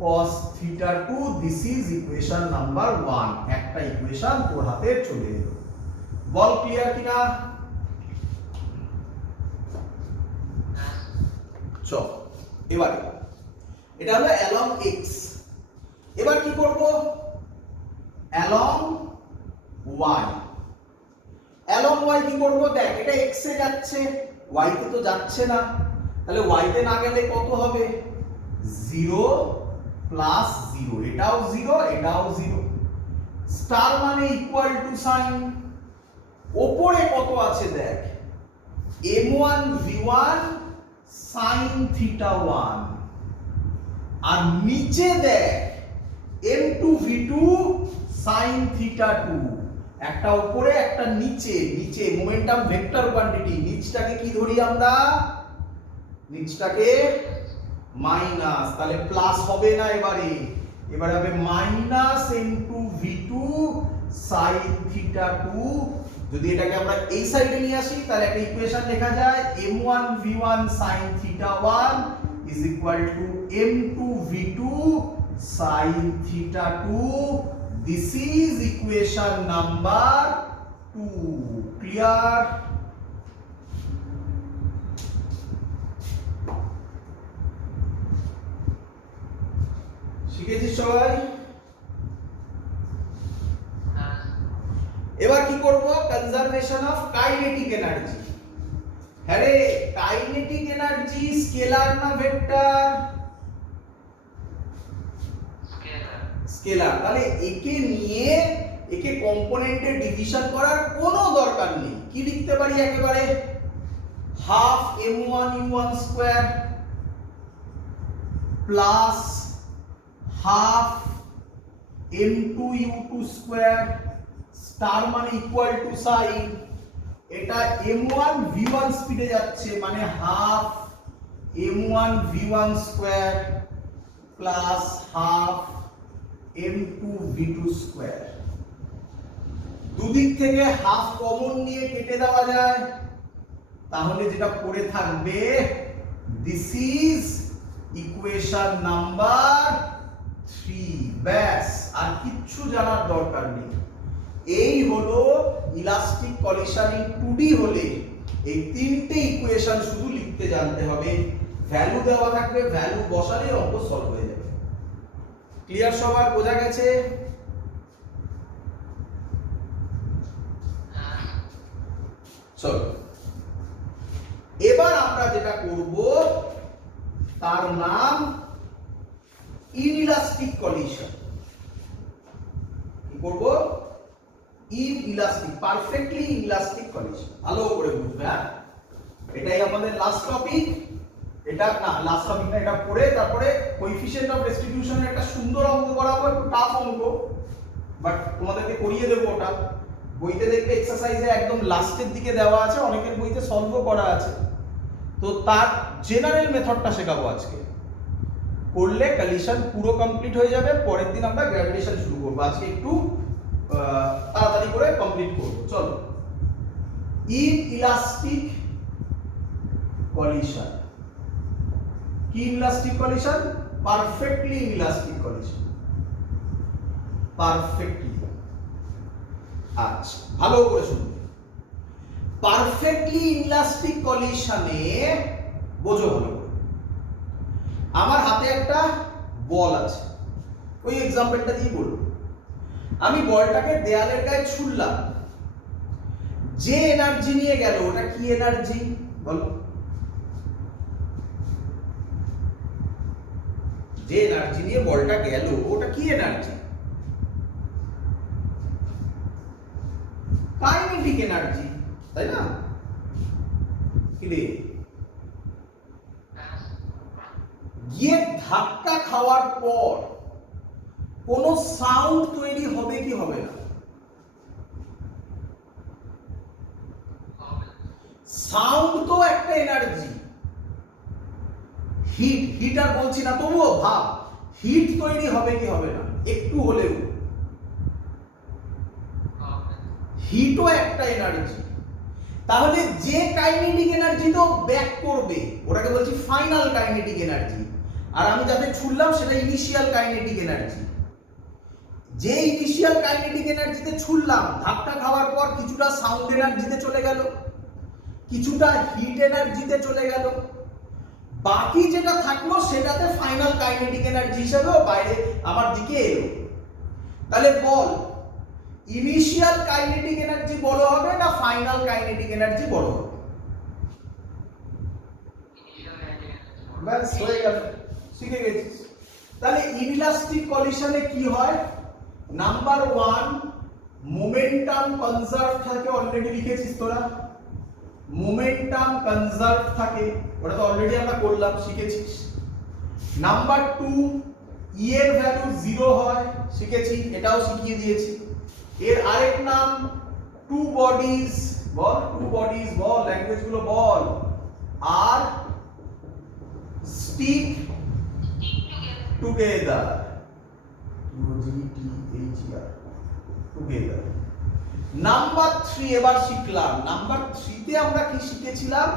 cos θ2। This is equation number 1। একটা ইকুয়েশন তোর হাতে চলে এলো। বল ক্লিয়ার কিনা? চল এবার এটা হলো along x। এবার কি করব? along y। along y কি করব? দেখ এটা x এ যাচ্ছে, y তে তো যাচ্ছে না, তাহলে y তে না গেলে কত হবে 0 প্লাস 0, এটাও 0 এটাও 0, স্টার মানে ইকুয়াল টু সাইন, উপরে কত আছে দেখ m1 v1 sin θ1, আর নিচে দেখ m2 v2 sin θ2। একটা উপরে একটা নিচে, নিচে মোমেন্টাম ভেক্টর কোয়ান্টিটি, নিচটাকে কি ধরি আমরা? নিচটাকে মাইনাস, তাহলে প্লাস হবে না এবারে, এবারে হবে মাইনাস m2 v2 sin θ2। যদি এটাকে আমরা এই সাইডে নিয়ে আসি তাহলে একটা ইকুয়েশন লেখা যায় m1 v1 sin θ1 is equal to m2 v2 sin θ2। this is equation number 2। clear? শিখেছিস সবাই? এবার কি করব? Conservation of kinetic energy. হ্যাঁ রে, কাইনেটিক এনার্জি স্কেলার না ভেক্টর? স্কেলার। স্কেলার। তাহলে একে নিয়ে একে কম্পোনেন্টে ডিভিশন করার কোনো দরকার নেই। কি লিখতে পারি একেবারে? Half m1 u1 square plus half m2 u2 square, star মানে ইকুয়াল টু সাইন, এটা m1 v1 স্পিডে যাচ্ছে মানে half m1 v1 square plus half m2 v2 square. দুদিক থেকে হাফ কমন নিয়ে কেটে দেওয়া যায়, তাহলে যেটা পড়ে থাকবে দিস ইজ ইকুয়েশন নাম্বার 3। ব্যাস, আর কিচ্ছু জানার দরকার নেই। এই হলো ইলাস্টিক কলিশন। 2D হলে এই তিনটে ইকুয়েশন শুধু লিখতে জানতে হবে, ভ্যালু দেওয়া থাকবে, ভ্যালু বসালে অঙ্ক সলভ হয়ে যাবে। ক্লিয়ার সবার? বোঝা গেছে? চলো এবার আমরা যেটা করব তার নাম ইনইলাস্টিক কলিশন। কি করব? Inelastic, perfectly inelastic collision. ভালো করে বুঝবে। হ্যাঁ, এটাই আমাদের লাস্ট টপিক। এটা না লাস্ট টপিক না, এটা পড়ে তারপরে কোএফিসিয়েন্ট অফ রেস্টিটিউশনের একটা সুন্দর অঙ্ক করাবো, একটু টাফ অঙ্ক, বাট তোমাদেরকে করিয়ে দেবো। ওটা বইতে দেখবে এক্সারসাইজে একদম লাস্টের দিকে দেওয়া আছে, অনেকের বইতে সলভও করা আছে। তো তার জেনারেল মেথডটা শেখাবো আজকে, করলে কলিশন পুরো কমপ্লিট হয়ে যাবে। পরের দিন আমরা গ্র্যাভিটেশন শুরু করবো। আজকে একটু তাড়াতাড়ি করে কমপ্লিট করবো। চলো, ইনইলাস্টিক কলিশন। কি inelastic collision? Perfectly inelastic collision. Perfectly. আচ্ছা, ভালো করে শুনুন। পারফেক্টলি ইনইলাস্টিক কলিশনে বোঝো ভালো করে। আমার হাতে একটা বল আছে, ওই এক্সাম্পলটা দিয়ে বলবো। আমি বলটাকে দেয়ালের গায়ে ছুড়লাম, যে এনার্জি নিয়ে গেল ওটা কি এনার্জি বলো? যে এনার্জি নিয়ে বলটা গেল ওটা কি এনার্জি? কাইনেটিক এনার্জি, তাই না? গিয়ে ধাক্কা খাওয়ার পর কোনো সাউন্ড তৈরি হবে কি হবে না? সাউন্ড তো একটা এনার্জি। হিট আর বলছি না, তবুও ভাব, হিট তৈরি হবে কি হবে না? একটু হলেও হিটও একটা এনার্জি। তাহলে যে কাইনেটিক এনার্জি তো ব্যাক করবে ওটাকে বলছি ফাইনাল কাইনেটিক এনার্জি। আর আমি যাতে ছুড়লাম সেটা ইনিশিয়াল কাইনেটিক এনার্জি। যে ইনিশিয়াল কাইনেটিক এনার্জিতে ছুড়লাম, ধাক্কা খাওয়ার পর কিছুটা সাউন্ড এনার্জিতে চলে গেল, কিছুটা হিট এনার্জিতে চলে গেল, বাকি যেটা থাকলো সেটাতে ফাইনাল কাইনেটিক এনার্জি হিসেবে বাইরে আমার দিকে এলো। তাহলে বল, ইনিশিয়াল কাইনেটিক এনার্জি বড় হবে না ফাইনাল কাইনেটিক এনার্জি বড় হবে? ব্যাস হয়ে গেল, শিখে গেছিস। তাহলে ইনইলাস্টিক কলিশনে কি হয়? নাম্বার 1, মোমেন্টাম কনজার্ভ থাকে। অলরেডি লিখেছিস তোরা, মোমেন্টাম কনজার্ভ থাকে, ওটা তো অলরেডি আমরা করলাম, শিখেছিস। নাম্বার 2, ই এর ভ্যালু 0 হয়, শিখেছি, এটাও শিখিয়ে দিয়েছি। এর আরেক নাম টু বডিজ। বল, টু বডিজ বল, ল্যাঙ্গুয়েজ গুলো বল। আর স্টিক টুগেদার, টুগেদার। নাম্বার 3 এবার শিখলাম। নাম্বার 3 তে আমরা কি শিখেছিলাম?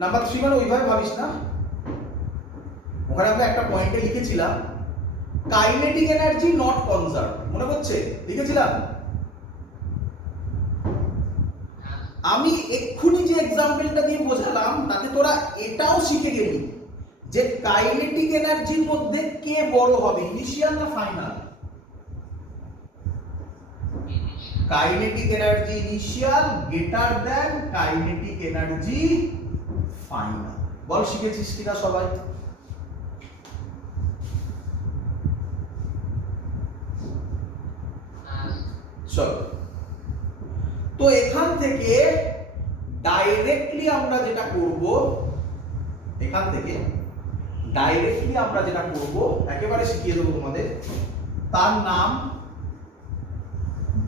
নাম্বার 3 মানে ওইভাবে ভাবিস না, ওখানে আমরা একটা পয়েন্টে লিখেছিলাম কাইনেটিক এনার্জি নট কনজার্ভ, মনে পড়ছে? লিখেছিলাম। আমি এক্ষুনি যে এক্সাম্পলটা দিয়ে বোঝালাম তাতে তোরা এটাও শিখে গেলি যে কাইনেটিক এনার্জির মধ্যে কে বড় হবে, ইনিশিয়াল না final? Kinetic energy initial greater than kinetic energy final. বল, শিখেছিস কিনা সবাই? চলো, তো এখান থেকে ডাইরেক্টলি আমরা যেটা করব, একেবারে শিখিয়ে দেবো তোমাদের, তার নাম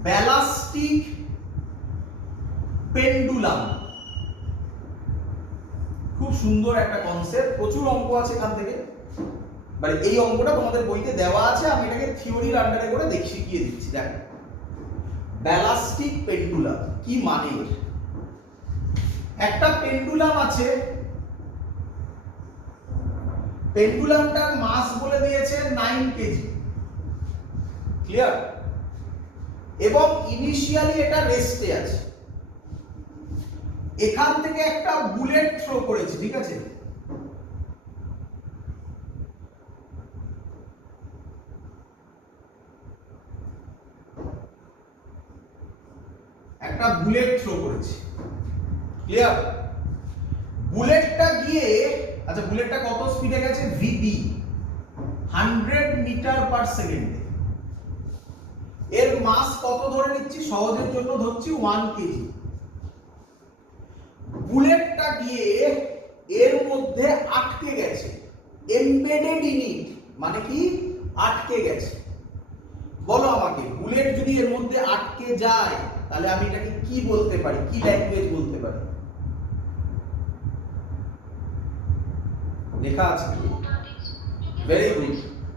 ব্যালাস্টিক পেন্ডুলাম। খুব সুন্দর একটা কনসেপ্ট, প্রচুর অঙ্ক আছে এখান থেকে। মানে এই অঙ্কটা তোমাদের বইতে দেওয়া আছে, আমি এটাকে থিওরির আন্ডারে করে শিখিয়ে দিচ্ছি। দেখো, ব্যালাস্টিক পেন্ডুলাম কি মানে? একটা পেন্ডুলাম আছে, পেন্ডুলামটার মাস বলে দিয়েছে 9 কেজি, ক্লিয়ার? এবং ইনিশিয়ালি এটা রেস্টে আছে। এখান থেকে একটা বুলেট থ্রো করেছে, ঠিক আছে? একটা বুলেট থ্রো করেছে, ক্লিয়ার? বুলেটটা গিয়ে, আচ্ছা বুলেটটা কত স্পিডে গেছে? ভিবি 100 মিটার পার সেকেন্ডে। এর মাস কত ধরে নিচ্ছি? সহজের জন্য ধরছি 1 কেজি। বুলেটটা গিয়ে এর মধ্যে আটকে গেছে, এমবেডেড ইন ইট, মানে কি? আটকে গেছে। বলো আমাকে, বুলেট যদি এর মধ্যে আটকে যায় তাহলে আমি এটাকে কি বলতে পারি, কি ল্যাঙ্গুয়েজ বলতে পারি? লেখা আছে কি? Very good,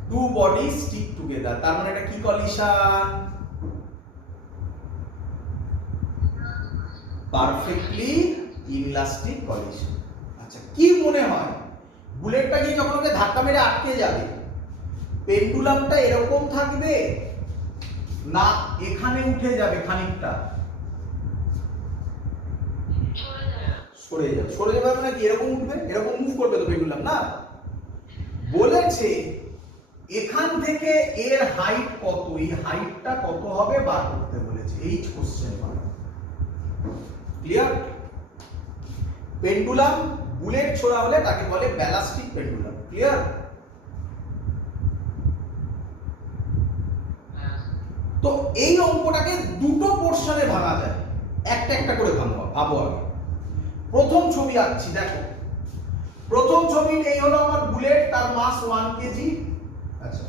two body stick together. তার মানে এটা কি কলিশন? Perfectly ইনলাস্টিক collision. আচ্ছা, কি মনে হয় বুলেটটা গিয়ে যখন ওকে ধাক্কা মেরে আটকে যাবে, পেন্ডুলামটা এরকম থাকবে না এখানে উঠে যাবে খানিকটা? সরে যাবে। সরে যাবে মানে কি এরকম উঠবে, এরকম মুভ করবে তো পেন্ডুলাম না? বলেছে এখান থেকে এর হাইট কত, এই হাইটটা কত হবে বার করতে বলেছে, এই কোশ্চেন মানে। ক্লিয়ার? পেন্ডুলাম বুলেট ছোড়া হলে তাকে বলে ব্যালাস্টিক পেন্ডুলাম। ক্লিয়ার? তো এই অঙ্কটাকে দুটো পোর্শনে ভাঙা যায়, একটা একটা করে ভাঙবো। ভাবো আগে প্রথম ছবি আঁকছি, দেখো প্রথম ছবি এই হলো আমার বুলেট, তার মাস 1 কেজি। আচ্ছা,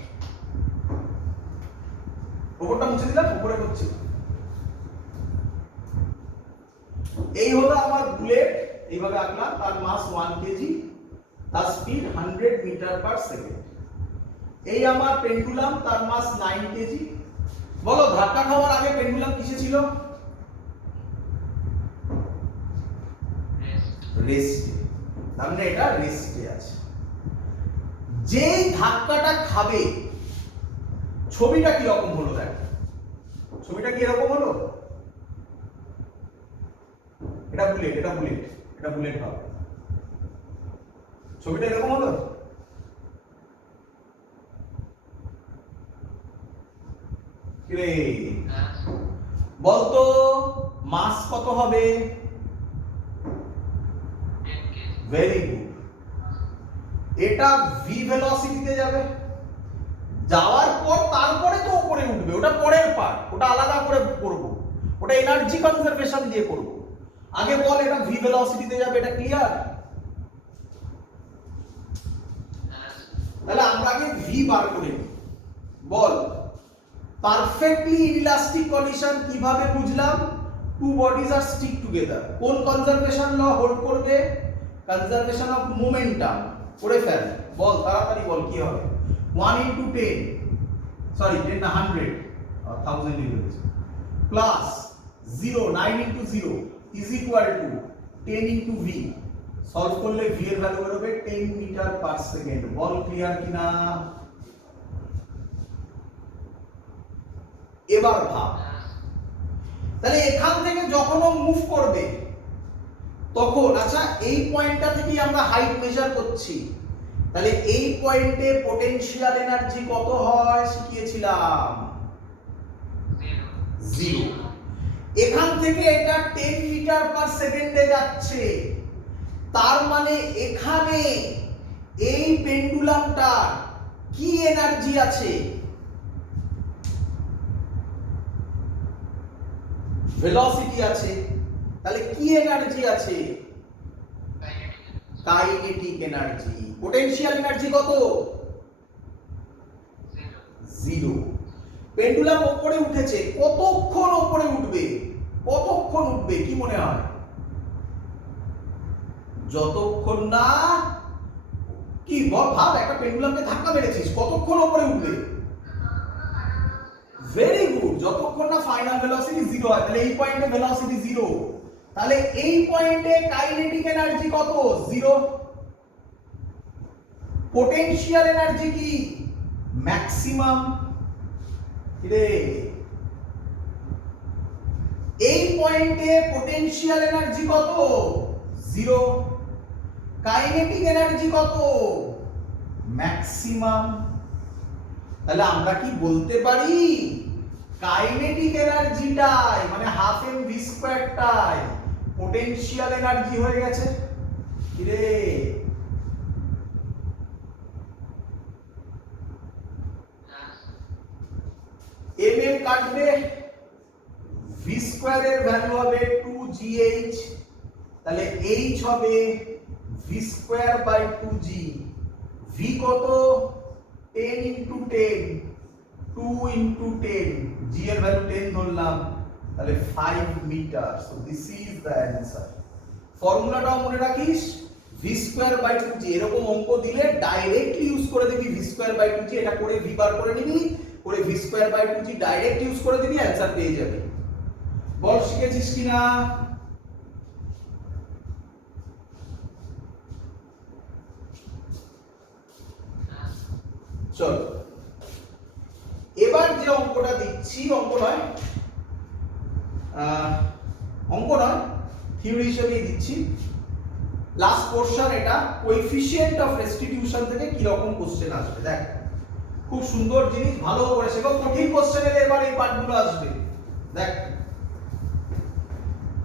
উপরটা মুছে দিলাম, উপরে হচ্ছে এই হলো আমার বুলেট, এইভাবে আঁকলাম, তার মাস 1 কেজি, তার স্পিড 100 মিটার পার সেকেন্ড। এই আমার পেন্ডুলাম, তার মাস 9 কেজি। বলো ধাক্কা খাওয়ার আগে পেন্ডুলাম কিসে ছিল? রেস্টে। তার মানে এটা রেস্টে আছে। যেই ধাক্কাটা খাবে ছবিটা কি রকম হলো? দেখ ছবিটা কি এরকম হলো? এটা বুলেট, এটা বুলেট, এটা বুলেট ভাব। ছবিটা এরকম হলো? রে বলতো মাস কত হবে? Very good. এটা ভি ভেলোসিটিতে যাবে, যাওয়ার পর তারপরে তো উপরে উঠবে, ওটা পরের পার্ট, ওটা আলাদা করে করব, ওটা এনার্জি কনজারভেশন দিয়ে করব। আগে বল এটা ভি ভেলোসিটিতে যাবে, এটা ক্লিয়ার? তাহলে আমরা আগে ভি বার করে নিই। বল পারফেক্টলি ইনইলাস্টিক কন্ডিশন কিভাবে বুঝলাম? Two bodies are stick together. কোন কনজারভেশন ল হোল্ড করবে? Conservation of momentum. করে ফেল, বল তাড়াতাড়ি বল কি হবে? 1 into 10, সরি 10 না 100 1000 unit plus 0 9 into 0 is equal to 10 into v। Solve করলে v এর ভ্যালু বেরোবে 10 মিটার পার সেকেন্ড। বল ক্লিয়ার কিনা? এবার ভাব, তাহলে এখান থেকে যখন ও মুভ করবে তখন, আচ্ছা এই পয়েন্টটা থেকে আমরা হাইট মেজার করছি, তাহলে এই পয়েন্টে পোটেনশিয়াল এনার্জি কত হয় শিখিয়েছিলাম? 0। এখান থেকে এটা 10 মিটার পার সেকেন্ডে যাচ্ছে, তার মানে এখানে এই পেন্ডুলামটা কি এনার্জি আছে? ভেলোসিটি আছে। তাহলে কি এনার্জি আছে? Kinetic energy. পোটেনশিয়াল এনার্জি কত? 0। পেন্ডুলাম উপরে উঠেছে, কতক্ষণ উপরে উঠবে? কতক্ষণ উঠবে কি মনে হয়? যতক্ষণ না, কি বল ভাব, একটা পেন্ডুলামকে ধাক্কা মেরেছিস, কতক্ষণ উপরে উঠবে? ভেরি গুড, যতক্ষণ না ফাইনাল ভেলোসিটি 0 হয়। তাহলে এই পয়েন্টে ভেলোসিটি 0, তাহলে এই পয়েন্টে কাইনেটিক এনার্জি কত? 0। পোটেনশিয়াল এনার্জি কি? ম্যাক্সিমাম। রে এই পয়েন্টে পোটেনশিয়াল এনার্জি কত? 0। কাইনেটিক এনার্জি কত? ম্যাক্সিমাম। তাহলে আমরা কি বলতে পারি কাইনেটিক এনার্জিটাই মানে হাফ এম ভি স্কয়ারটাই পোটেনশিয়াল এনার্জি হয়ে গেছে? কি রে এম এম কাটবে, ভি স্কয়ার এর ভ্যালু হবে 2gh, তাহলে h হবে V square by 2g। V কত? 10 into 10, 2 into 10, g এর ভ্যালু 10 ধরলাম, তাহলে 5 মিটার। So this is the answer. ফর্মুলাটাও মনে রাখিস, ভি স্কোয়ার বাই 2g এরকম অঙ্ক দিলে ডাইরেক্টলি ইউজ করে দিবি ভি স্কোয়ার বাই 2g, এটা করে ভি বার করে নিবি, করে v square by 2g direct use করে দিবি, অ্যানসার পেয়ে যাবে। বল শিখেছিস কিনা? চলো এবার যে অঙ্কটা দিচ্ছি, অঙ্ক নয় থিওরি হিসেবেই দিচ্ছি, লাস্ট পোরশন এটা, কোএফিসিয়েন্ট অফ রেস্টিটিউশন থেকে কি রকম কোশ্চেন আসবে দেখ। খুব সুন্দর জিনিস, ভালো করে শেখো, কঠিন কোশ্চেন এলে এবার এই পার্টগুলো আসবে। দেখ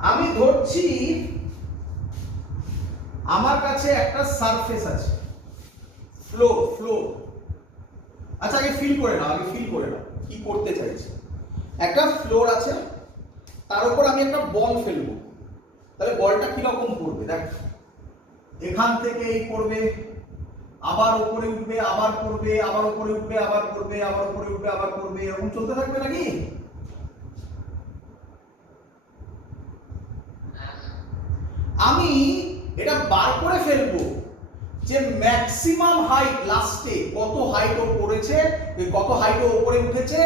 আমি ধরছি আমার কাছে একটা সারফেস আছে, ফ্লোর। আচ্ছা আগে ফিল করে নাও, কি করতে চাইছি। একটা ফ্লোর আছে, তার উপর আমি একটা বল ফেলবো, তাহলে বলটা কি রকম পড়বে দেখ। এখান থেকে এই পড়বে, আবার উপরে উঠবে, আবার পড়বে, আবার উপরে উঠবে, আবার পড়বে, আবার উপরে উঠবে, আবার পড়বে, এরকম চলতে থাকবে নাকি? আমি এটা বার করে ফেলবো যে ম্যাক্সিমাম হাইট লাস্টে কত হাইট ও পড়েছে, কত হাইট ও উপরে উঠেছে,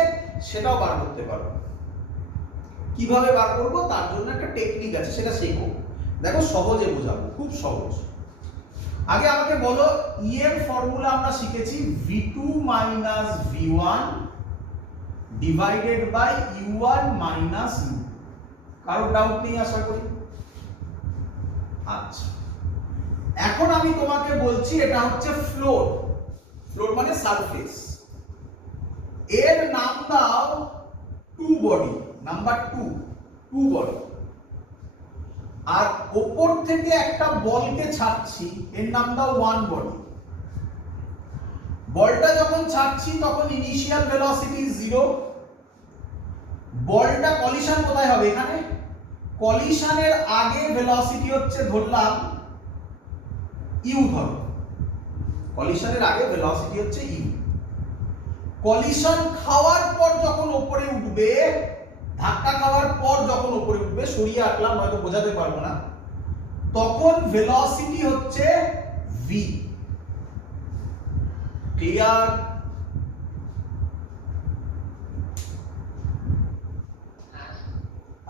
সেটাও বার করতে পারবো। কিভাবে বার করব তার জন্য একটা টেকনিক আছে, সেটা শেখো। দেখো সহজে বোঝাবো, খুব সহজ। আগে আমাকে বলো, ই এর ফর্মুলা আমরা শিখেছি v2 v1 divided by u1 u। কারো ডাউট নেই আশা করি? আচ্ছা, এখন আমি তোমাকে বলছি এটা হচ্ছে ফ্লোর মানে সারফেস, এর নাম দাও 2 বডি, নাম্বার 2 বডি। আর উপর থেকে একটা বলকে ছাড়ছি, এর নাম দাও 1 বডি। বলটা যখন ছাড়ছি তখন ইনিশিয়াল ভেলোসিটি 0। বলটা কলিশন কোথায় হবে? এখানে। কলিশনের আগে ভেলোসিটি হচ্ছে ধরলাম ইউ, ধরো কলিশনের আগে ভেলোসিটি হচ্ছে ইউ। কলিশন খাওয়ার পর যখন উপরে উঠবে, ধাক্কা খাওয়ার পর যখন উপরে উঠবে, সরিয়ে আঁকলাম হয়তো বোঝাতে পারবো না, তখন ভেলোসিটি হচ্ছে ভি। ক্লিয়ার?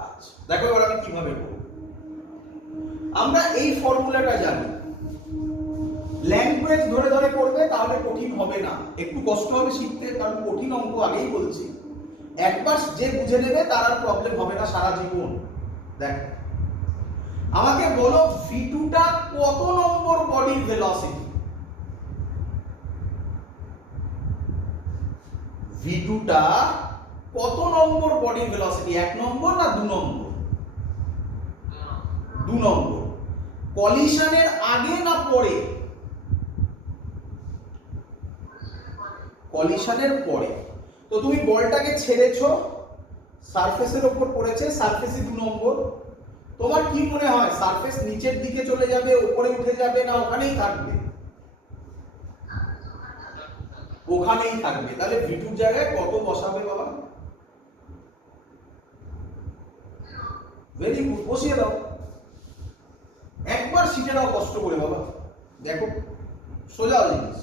আচ্ছা দেখো এবার আমি কিভাবে করব। আমরা এই ফর্মুলাটা জানি, ল্যাঙ্গুয়েজ ধরে ধরে করবে তাহলে কঠিন হবে না, একটু কষ্ট হবে শিখতে, কারণ কঠিন অঙ্ক আগেই বলছি। একবার যে বুঝে নেবে তার আর প্রবলেম হবে না সারা জীবন। দেখ আমাকে বলো v2 টা কত নম্বর বডির ভেলোসিটি? v2 টা কত নম্বর বডির ভেলোসিটি? 1 নম্বর না 2 নম্বর? 2 নম্বর। কলিশনের আগে না পরে? কলিশনের পরে। তো তুমি বলটাকে ছেড়েছো, সারফেসের উপর পড়েছে, সারফেসই 2 নম্বর। তোমার কি মনে হয় সারফেস নিচের দিকে চলে যাবে, উপরে উঠে যাবে, না ওখানেই থাকবে? ওখানেই থাকবে। তাহলে v2 জায়গায় কত বসাবে বাবা? ভেরি গুড, বসিয়ে দাও। একবার শিখে দাও কষ্ট করে বাবা, দেখো সোজা জিনিস।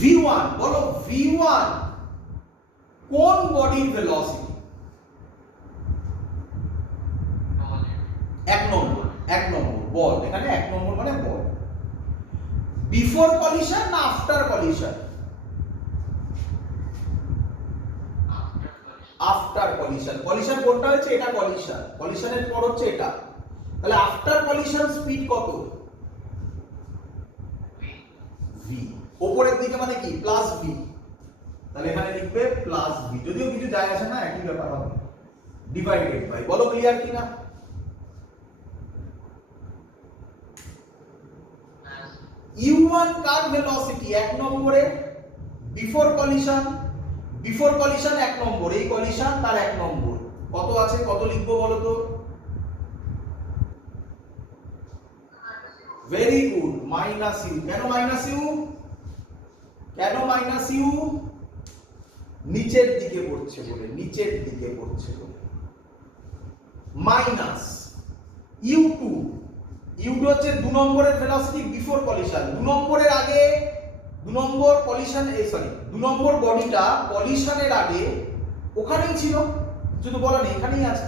v1 বলো, v1 কোন বডির ভেলোসিটি? 1 নম্বর। 1 নম্বর বল, এখানে 1 নম্বর মানে বল। বিফোর কলিশন না after collision? After collision. Collision কোনটা হচ্ছে? এটা কলিশন, কলিশনের পর হচ্ছে এটা। তাহলে আফটার কলিশন স্পিড কত? ভি। উপরের দিকে মানে কি? Plus V. তাহলে এখানে লিখবে প্লাস ভি, যদিও কিছু যায় আসে না, একই ব্যাপার হবে, ডিভাইডেড বাই। বলো ক্লিয়ার কিনা? u1 কার ভেলোসিটি? 1 নম্বরে, বিফোর কলিশন। বিফোর কলিশন 1 নম্বর, এই কলিশন তার 1 নম্বর। কত আছে? কত লিখবো বলো তো? Very good, minus u. কেন মাইনাস ইউ? কেন মাইনাস ইউ? নিচের দিকে পড়ছে বলে, নিচের দিকে পড়ছে বলে। মাইনাস u2, u2 হচ্ছে 2 নম্বরের ভেলোসিটি বিফোর কলিশন, 2 নম্বরের আগে 2 নম্বর কলিশন সরি 2 নম্বর বডিটা কলিশনের আগে ওখানেই ছিল, শুধু বলা নেই এখানেই আছে,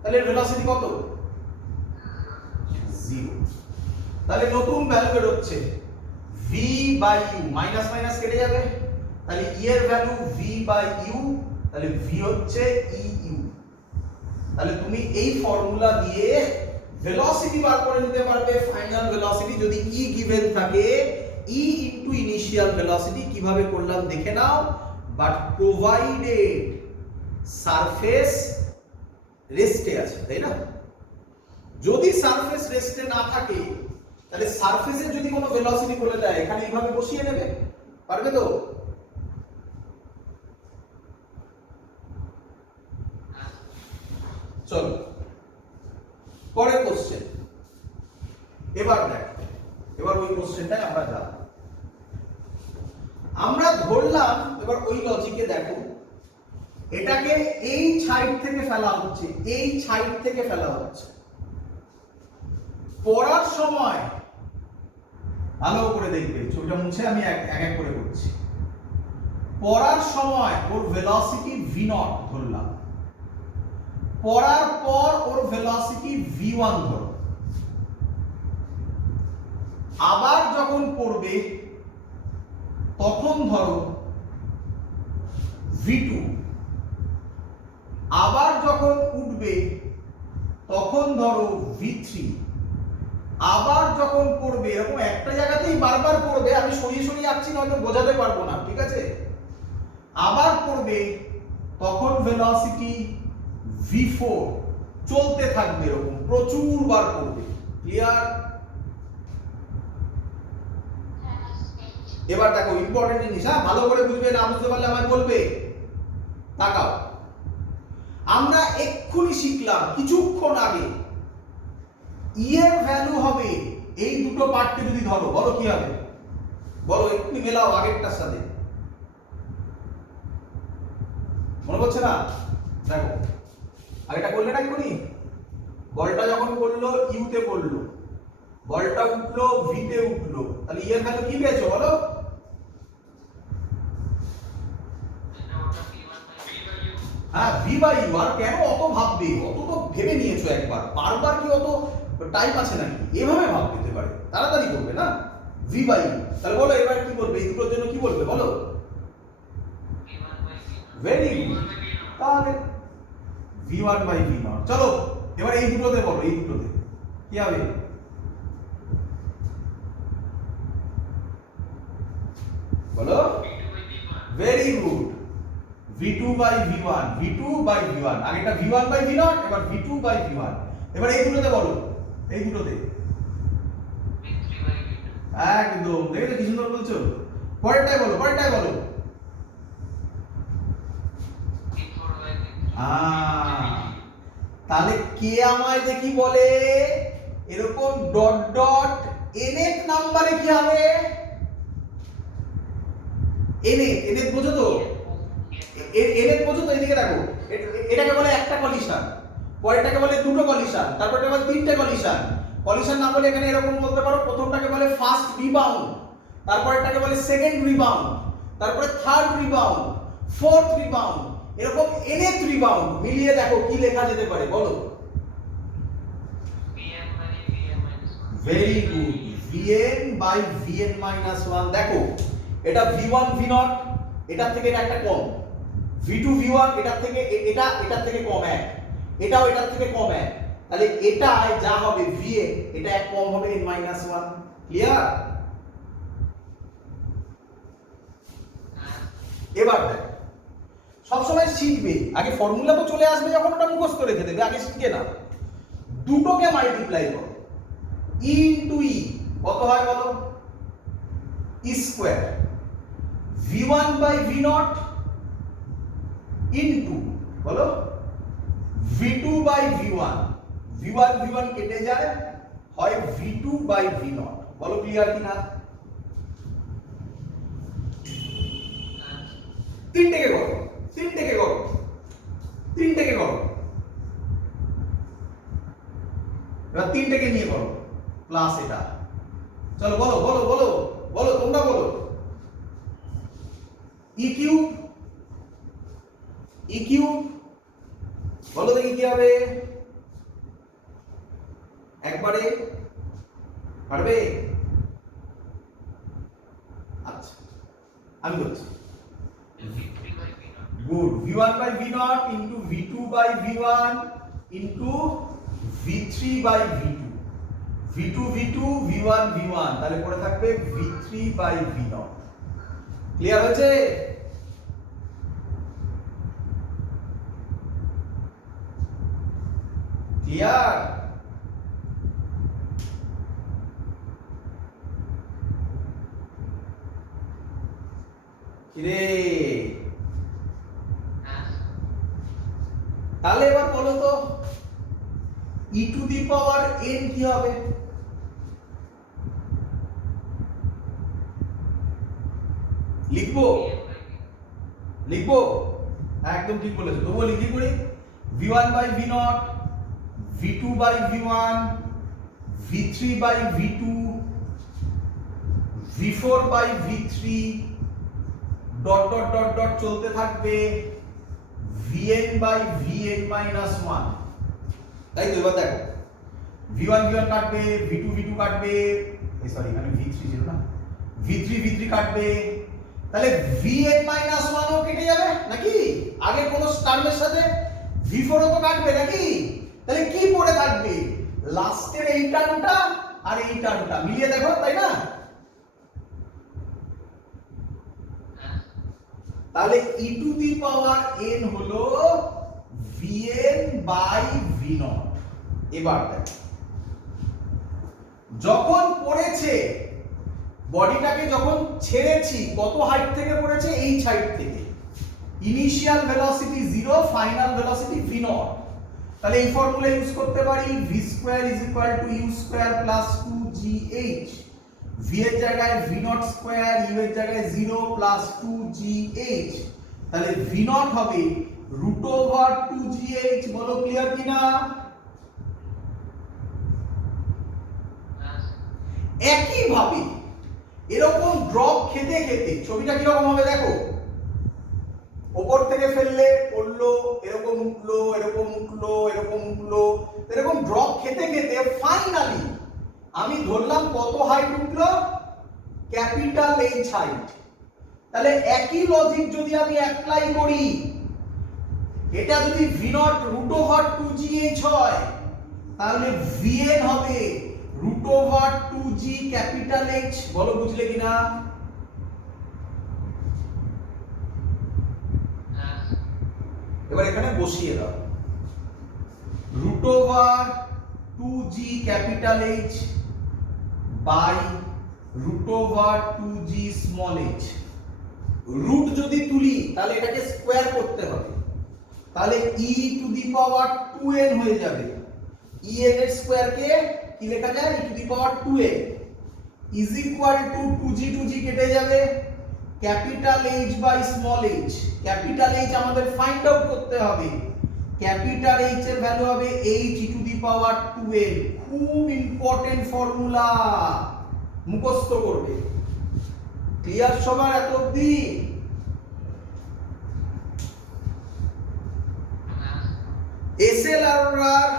তাহলে এর ভেলোসিটি কত? 0। তাহলে নতুন ভ্যালু বের হচ্ছে v by u, minus minus কেটে যাবে, তাহলে e এর ভ্যালু v বাই u, তাহলে v হচ্ছে eu। তাহলে তুমি এই ফর্মুলা দিয়ে ভেলোসিটি বার করে নিতে পারবে, ফাইনাল ভেলোসিটি যদি e গিভেন থাকে e ইনটু ইনিশিয়াল ভেলোসিটি। কিভাবে করলাম দেখে নাও, বাট প্রোভাইডেড সারফেস রেস্টে আছে, তাই না? যদি সারফেস রেস্টে না থাকে তাহলে সারফেসের যদি কোনো ভেলোসিটি বলে দেয় এখানে এইভাবে বসিয়ে নেবে, পারবে তো? চলো পরের কোশ্চেন। এবার দেখ, এবার ওই কোশ্চেনটাই আমরা যাব। আমরা ধরলাম, এবার ওই লজিকে দেখো, এটাকে এই সাইড থেকে ফেলা হচ্ছে, এই সাইড থেকে ফেলা হচ্ছে। পড়ার সময় ভালো করে দেখবে, ছবিটা মুছে আমি এক এক করে করছি। পড়ার সময় ওর ভেলোসিটি v0 ধরলাম, পড়ার পর ওর ভেলোসিটি v1 ধরো, আবার যখন পড়বে তখন ধরো v2, আবার যখন উঠবে তখন ধরো v3, আবার যখন পড়বে, এরকম একটা জায়গাতেই বারবার পড়বে, আমি সরিয়ে সরিয়ে যাচ্ছি নয়তো বোঝাতে পারবো না, ঠিক আছে? আবার পড়বে তখন ভেলোসিটি v4, চলতে থাকবে এরকম প্রচুর বার পড়বে। ক্লিয়ার? এবার দেখো ইম্পর্টেন্ট জিনিস, হ্যাঁ ভালো করে বুঝবে, না বুঝতে পারলে আমায় বলবে। তাকাও, আমরা এক্ষুনি শিখলাম কিছুক্ষণ আগে e এর ভ্যালু হবে, এই দুটো পার্টকে যদি ধরো, বলো কি হবে? বলো, এক্ষুনি মেলাও আগেরটার সাথে। মনে পড়ছে না? দেখো আগেটা করলে না এক্ষুনি, বলটা যখন পড়লো ইউ তে পড়লো, বলটা উঠলো ভি তে উঠলো, তাহলে e এর ভ্যালু কি পেয়েছো বলো? হ্যাঁ v বাই u। আর কেন অত ভাববে? অত তো ভেবে নিয়েছো একবার, বারবার কি অত টাইম আছে নাকি? এভাবে ভাব পেতে পারে, তাড়াতাড়ি করবে না, v বাই u। তাহলে বলো এবার কি বলবে, এই দুটোর জন্য কি বলবে বলো? ভেরি গুড, তাহলে v1 বাই v0। চলো এবার এই দুটোতে বলো, এই দুটোতে কি হবে? বলো, very good, v2 by v1, v2 by v1। আগেটা v1 বাই v0, এবার v2 বাই v1। এবার এই দুটোতে বলো, এই দুটোতে একদম, দেখো কি সুন্দর বলছো। পরেরটাই বলো, পরেরটাই বলো। তাহলে কে আমায় দেখি বলে এরকম ডট ডট nth নাম্বারে কি হবে? nth বোঝো তো? nth বোঝো তো? এদিকে দেখো, এটাকে বলে একটা কলিশন, পরেরটাকে বলে দুটো কলিশন, তারপরটা বলে তিনটে কলিশন। কলিশন না বলে এখানে এরকম বলতে পারো, প্রথমটাকে বলে ফার্স্ট রিবাউন্ড, তারপরটাকে বলে সেকেন্ড রিবাউন্ড, তারপরে থার্ড রিবাউন্ড, ফোর্থ রিবাউন্ড, এরকম nth রিবাউন্ড মিলিয়ে দেখো কি লেখা যেতে পারে বলো? Very good, vn by vn minus 1। দেখো এটা v1 v0, এটার থেকে এটা একটা কম, v2 v1, এটার থেকে এটার থেকে কম 1, এটাও এটার থেকে কম 1, তাহলে এটা যা হবে vn, এটা এক কম হবে n মাইনাস 1। ক্লিয়ার? এবার দেখ, সবসময় শিখবে, আগে ফর্মুলা তো চলে আসবে যখন, ওটা মুখস্থ রেখে দেবে, আগে শিখে নাও। দুটোকে মাল্টিপ্লাই করো, e ইনটু e কত হয় বলো? e square, v1 by v0 into বলো v2 by v1, v1 v1 কেটে যায়, হয় v2 বাই v0। বলো ক্লিয়ার কিনা? তিনটেকে করো, তিনটেকে করো, তিনটেকে করো, এবার তিনটেকে নিয়ে করো, প্লাস এটা। চলো বলো বলো বলো বলো, তোমরা বলো। ই কিউব, ই কিউব বলো দেখি কি হবে একবারে, পারবে? আচ্ছা আমি বলছি, good. v1 by v0 into v2 by v1 into v3 by v2, v2 v2 v1 v1, তাহলে পড়ে থাকবে v3 by v0। ক্লিয়ার হয়েছে? ক্লিয়ার? কিরে, তাহলে এবার বলো তো e to the power n কি হবে? লিখবো লিখবো, একদম ঠিক বলেছো। তবুও লিখি করি, v1 by v0, v2 by v1, v3 by v2, v4 by v3, dot dot dot dot চলতে থাকবে vn by vn minus 1। তাই তো? এবার দেখো, v1 v1 কাটবে, v2 v2 কাটবে, সরি এখানে v3 ছিল না, v3 v3 কাটবে, তাহলে vn minus 1 ও কেটে যাবে নাকি? আগে কোন টার্মের সাথে v4 ও তো কাটবে নাকি? তাহলে কি পড়ে থাকবে? লাস্টের এই টার্মটা আর এই টার্মটা মিলিয়ে দেখো, তাই না? তাহলে e to the power n হলো vn by v0। এবার দেখো, যখন পড়েছে বডিটাকে, যখন ছেড়েছি কত হাইট থেকে পড়েছে? এই হাইট থেকে। Initial velocity 0, final velocity v0। তাহলে এই ফর্মুলা ইউজ করতে পারি, v square is equal two u square plus 2gh। v এর জায়গায় v0 স্কয়ার, u এর জায়গায় 0 প্লাস 2gh, তাহলে v0 হবে রুট ওভার 2gh। বলো ক্লিয়ার কিনা? একই ভাবে এরকম ড্রপ খেতে খেতে ছবিটা কি রকম হবে দেখো, উপর থেকে ফেললে পড়লো, এরকম উঠলো, এরকম উঠলো, এরকম উঠলো, এরকম ড্রপ খেতে খেতে ফাইনালি আমি ধরলাম কত হাইট উঠলো? Capital H height. তাহলে একই লজিক যদি আমি অ্যাপ্লাই করি, এটা যদি v0 রুট ওভার 2gh হয়, তাহলে vn হবে root over 2g capital H। বলো বুঝলে কিনা? এবার এখানে বসিয়ে দাও, root over 2g capital H by root over 2g small h। Root যদি তুলি তাহলে এটাকে স্কয়ার করতে হবে, তাহলে e to the power 2n হয়ে যাবে। en এর স্কয়ার কে কি লেখা যায়? e to the power 2n is equal to 2g কেটে যাবে, capital H by small h। Capital H আমাদের ফাইন্ড আউট করতে হবে, ক্যাপিটাল H এর ভ্যালু হবে h e to the power 2n। খুব ইম্পর্টেন্ট ফর্মুলা, মুখস্থ করবে। ক্লিয়ার সবার এত অবধি? এসএলআর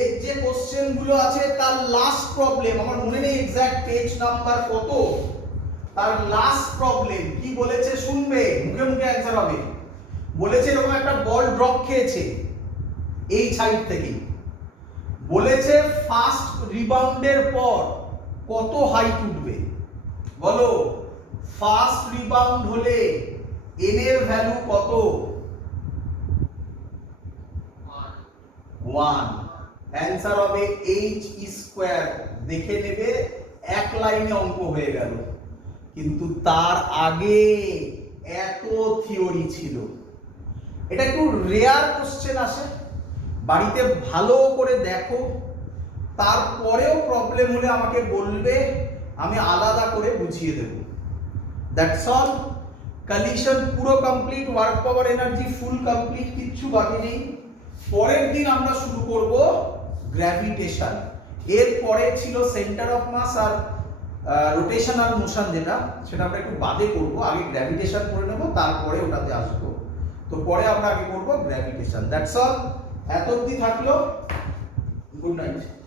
এর যে কোশ্চেন গুলো আছে তার লাস্ট প্রবলেম, আমার মনে নেই এক্সাক্ট পেজ নাম্বার কত, তার লাস্ট প্রবলেম কি বলেছে শুনবে, মুখে মুখে অ্যানসার হবে। বলেছে এরকম একটা বল ড্রপ খেয়েছে এই সাইড থেকে, বলেছে ফার্স্ট রিবাউন্ডের পর কত হাইট উঠবে? বলো, ফার্স্ট রিবাউন্ড হলে n এর ভ্যালু কত? 1। অ্যানসার হবে h স্কয়ার। দেখে নেবে, এক লাইনে অঙ্ক হয়ে গেল। কিন্তু তার আগে এত থিওরি ছিল। এটা একটু রেয়ার কোশ্চেন আসে, বাড়িতে ভালো করে দেখো, তারপরেও প্রবলেম হলে আমাকে বলবে, আমি আলাদা করে বুঝিয়ে দেব। That's all. কলিশন পুরো complete, work power energy full complete, কিচ্ছু বাকি নেই। পরের দিন আমরা শুরু করব গ্র্যাভিটেশন। এর পরে ছিল সেন্টার অফ মাস আর রোটেশনাল মোশন, যেটা সেটা আমরা একটু বাদে করব। আগে গ্র্যাভিটেশন করে নেব, তারপরে ওটাতে আসবো। তো পরে আমরা আগে করব গ্র্যাভিটেশন। দ্যাটস অল, এত অবধি থাকলো। Good night.